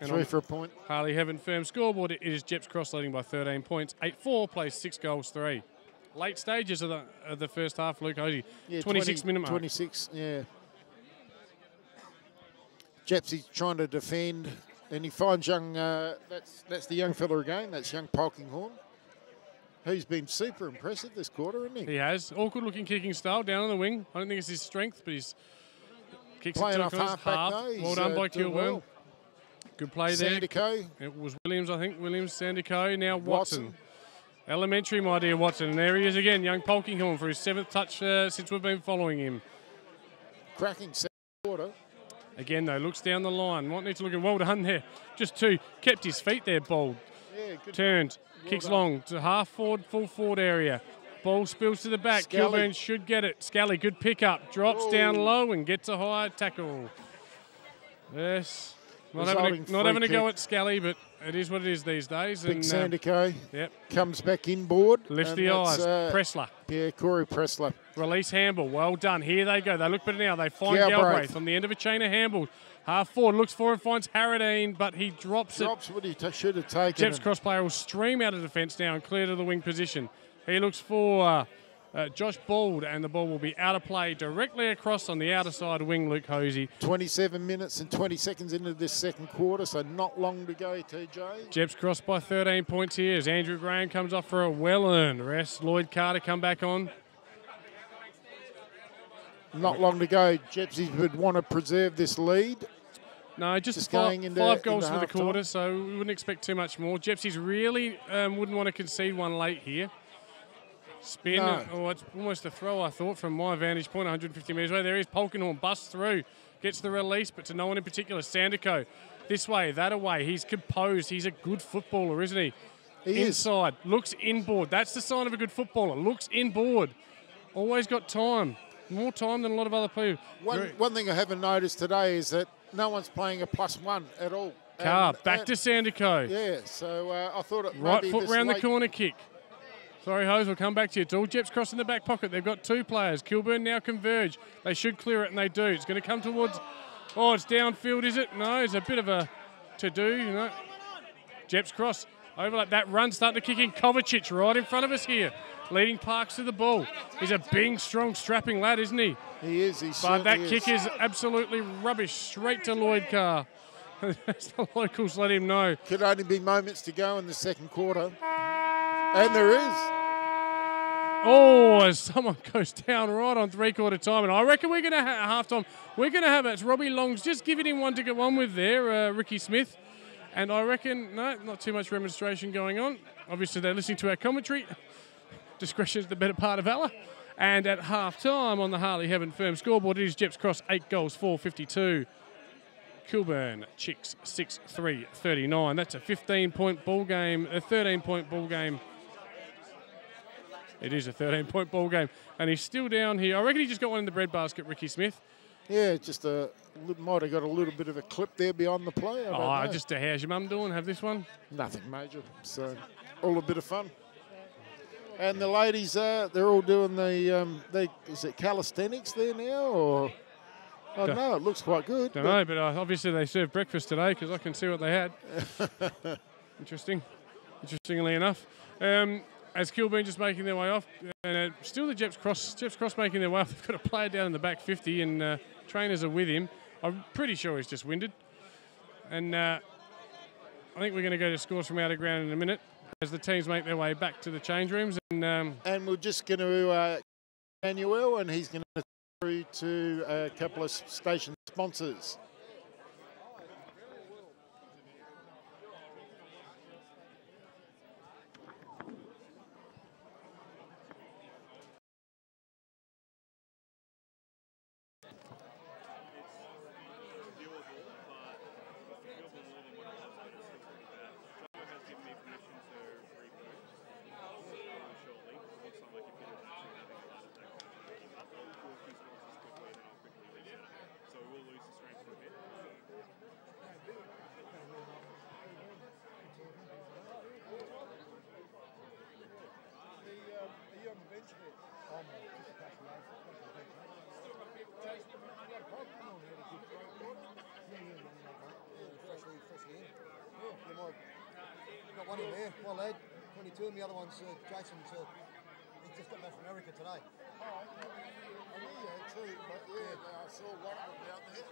And 3 for a point. Harley Heaven firm scoreboard. It is Gepps Cross leading by 13 points. 8-4 plays 6 goals, 3. Late stages of the first half, Luke Hosey. Yeah, 26-minute mark. 26, yeah. Gepps trying to defend, and he finds young, that's the young fella again, that's young Polkinghorn, who's been super impressive this quarter, hasn't he? He has. Awkward looking kicking style down on the wing. I don't think it's his strength, but he's kicks playing it off to half back though. Well done by doing Kilburn. well. Good play there. Sandico. It was Williams, I think. Williams, Sandico, now Watson. Elementary, my dear Watson. And there he is again, young Polkinghorn for his 7th touch since we've been following him. Cracking second quarter. Again, though, looks down the line. Might need to look at well done there. Just 2. Kept his feet there, bold. Yeah, good. Turned. Well kicks done. long to half forward, full forward area. Ball spills to the back. Scally. Kilburn should get it. Scally, good pickup. Drops down low and gets a high tackle. Yes. Not having a go at Scally, but it is what it is these days. Big and Sandico yep. comes back inboard. Lifts the eyes. Pressler. Yeah, Corey Pressler. Release handball. Well done. Here they go. They look better now. They find Galbraith Galbraith on the end of a chain of handballs. Half forward. Looks for and finds Harradine, but he drops it. Drops what he should have taken. Gepps Cross player will stream out of defence now and clear to the wing position. He looks for Josh Bald, and the ball will be out of play directly across on the outer side wing, Luke Hosey. 27 minutes and 20 seconds into this second quarter, so not long to go, TJ. Gepps Cross by 13 points here as Andrew Graham comes off for a well-earned rest. Lloyd Carter come back on. Not long to go. Gepps would want to preserve this lead. No, just going into 5 goals for the half-time. quarter, so we wouldn't expect too much more. Gepps really wouldn't want to concede one late here. Spin. No. Oh, it's almost a throw, I thought, from my vantage point, 150 metres away. There is Polkinghorn, busts through, gets the release, but to no one in particular. Sandico, this way, that away. He's composed. He's a good footballer, isn't he? He Inside, looks inboard. That's the sign of a good footballer. Looks inboard. Always got time. More time than a lot of other people. One thing I haven't noticed today is that no one's playing a +1 at all. Carr, back to Sandico. Yeah, so I thought it Right maybe foot this round the late- corner kick. Sorry, Hose, we'll come back to you. It's all Gepps Cross in the back pocket. They've got 2 players. Kilburn now converge. They should clear it, and they do. It's going to come towards... Oh, it's downfield, is it? No, it's a bit of a to-do, you know. Gepps Cross, overlap that run, starting to kick in. Kovacic right in front of us here, leading Parks to the ball. He's a big, strong, strapping lad, isn't he? He is. But that kick is absolutely rubbish. Straight to Lloyd Carr. As the locals let him know. Could only be moments to go in the second quarter. And there is. Oh, as someone goes down right on 3/4 time. And I reckon we're going to have half-time. We're going to have it. It's Robbie Long's just giving him one to get one with there, Ricky Smith. And I reckon, no, not too much remonstration going on. Obviously, they're listening to our commentary. Discretion is the better part of valor. And at half-time on the Harley Heaven Firm scoreboard, it is Gepps Cross 8 goals, 452. Kilburn Chicks 6-3-39. That's a 15-point ball game, a 13-point ball game. It is a 13-point ball game. And he's still down here. I reckon he just got one in the breadbasket, Ricky Smith. Yeah, just might have got a little bit of a clip there beyond the play. I don't know. Just how's your mum doing? Have this one? Nothing major. So all a bit of fun. And the ladies, they're all doing is it calisthenics there now, or I don't know. It looks quite good. Don't know, but obviously they served breakfast today because I can see what they had. Interestingly enough. As Kilburn just making their way off, and still the Gepps Cross making their way off. They've got a player down in the back 50, and trainers are with him. I'm pretty sure he's just winded. And I think we're going to go to scores from out of ground in a minute as the teams make their way back to the change rooms. And we're just going to Manuel, and he's going to through to a couple of station sponsors. One in there, my lad, 22, and the other one's Jason. He just got back from America today. I knew you had two, but yeah, I saw one of them out there.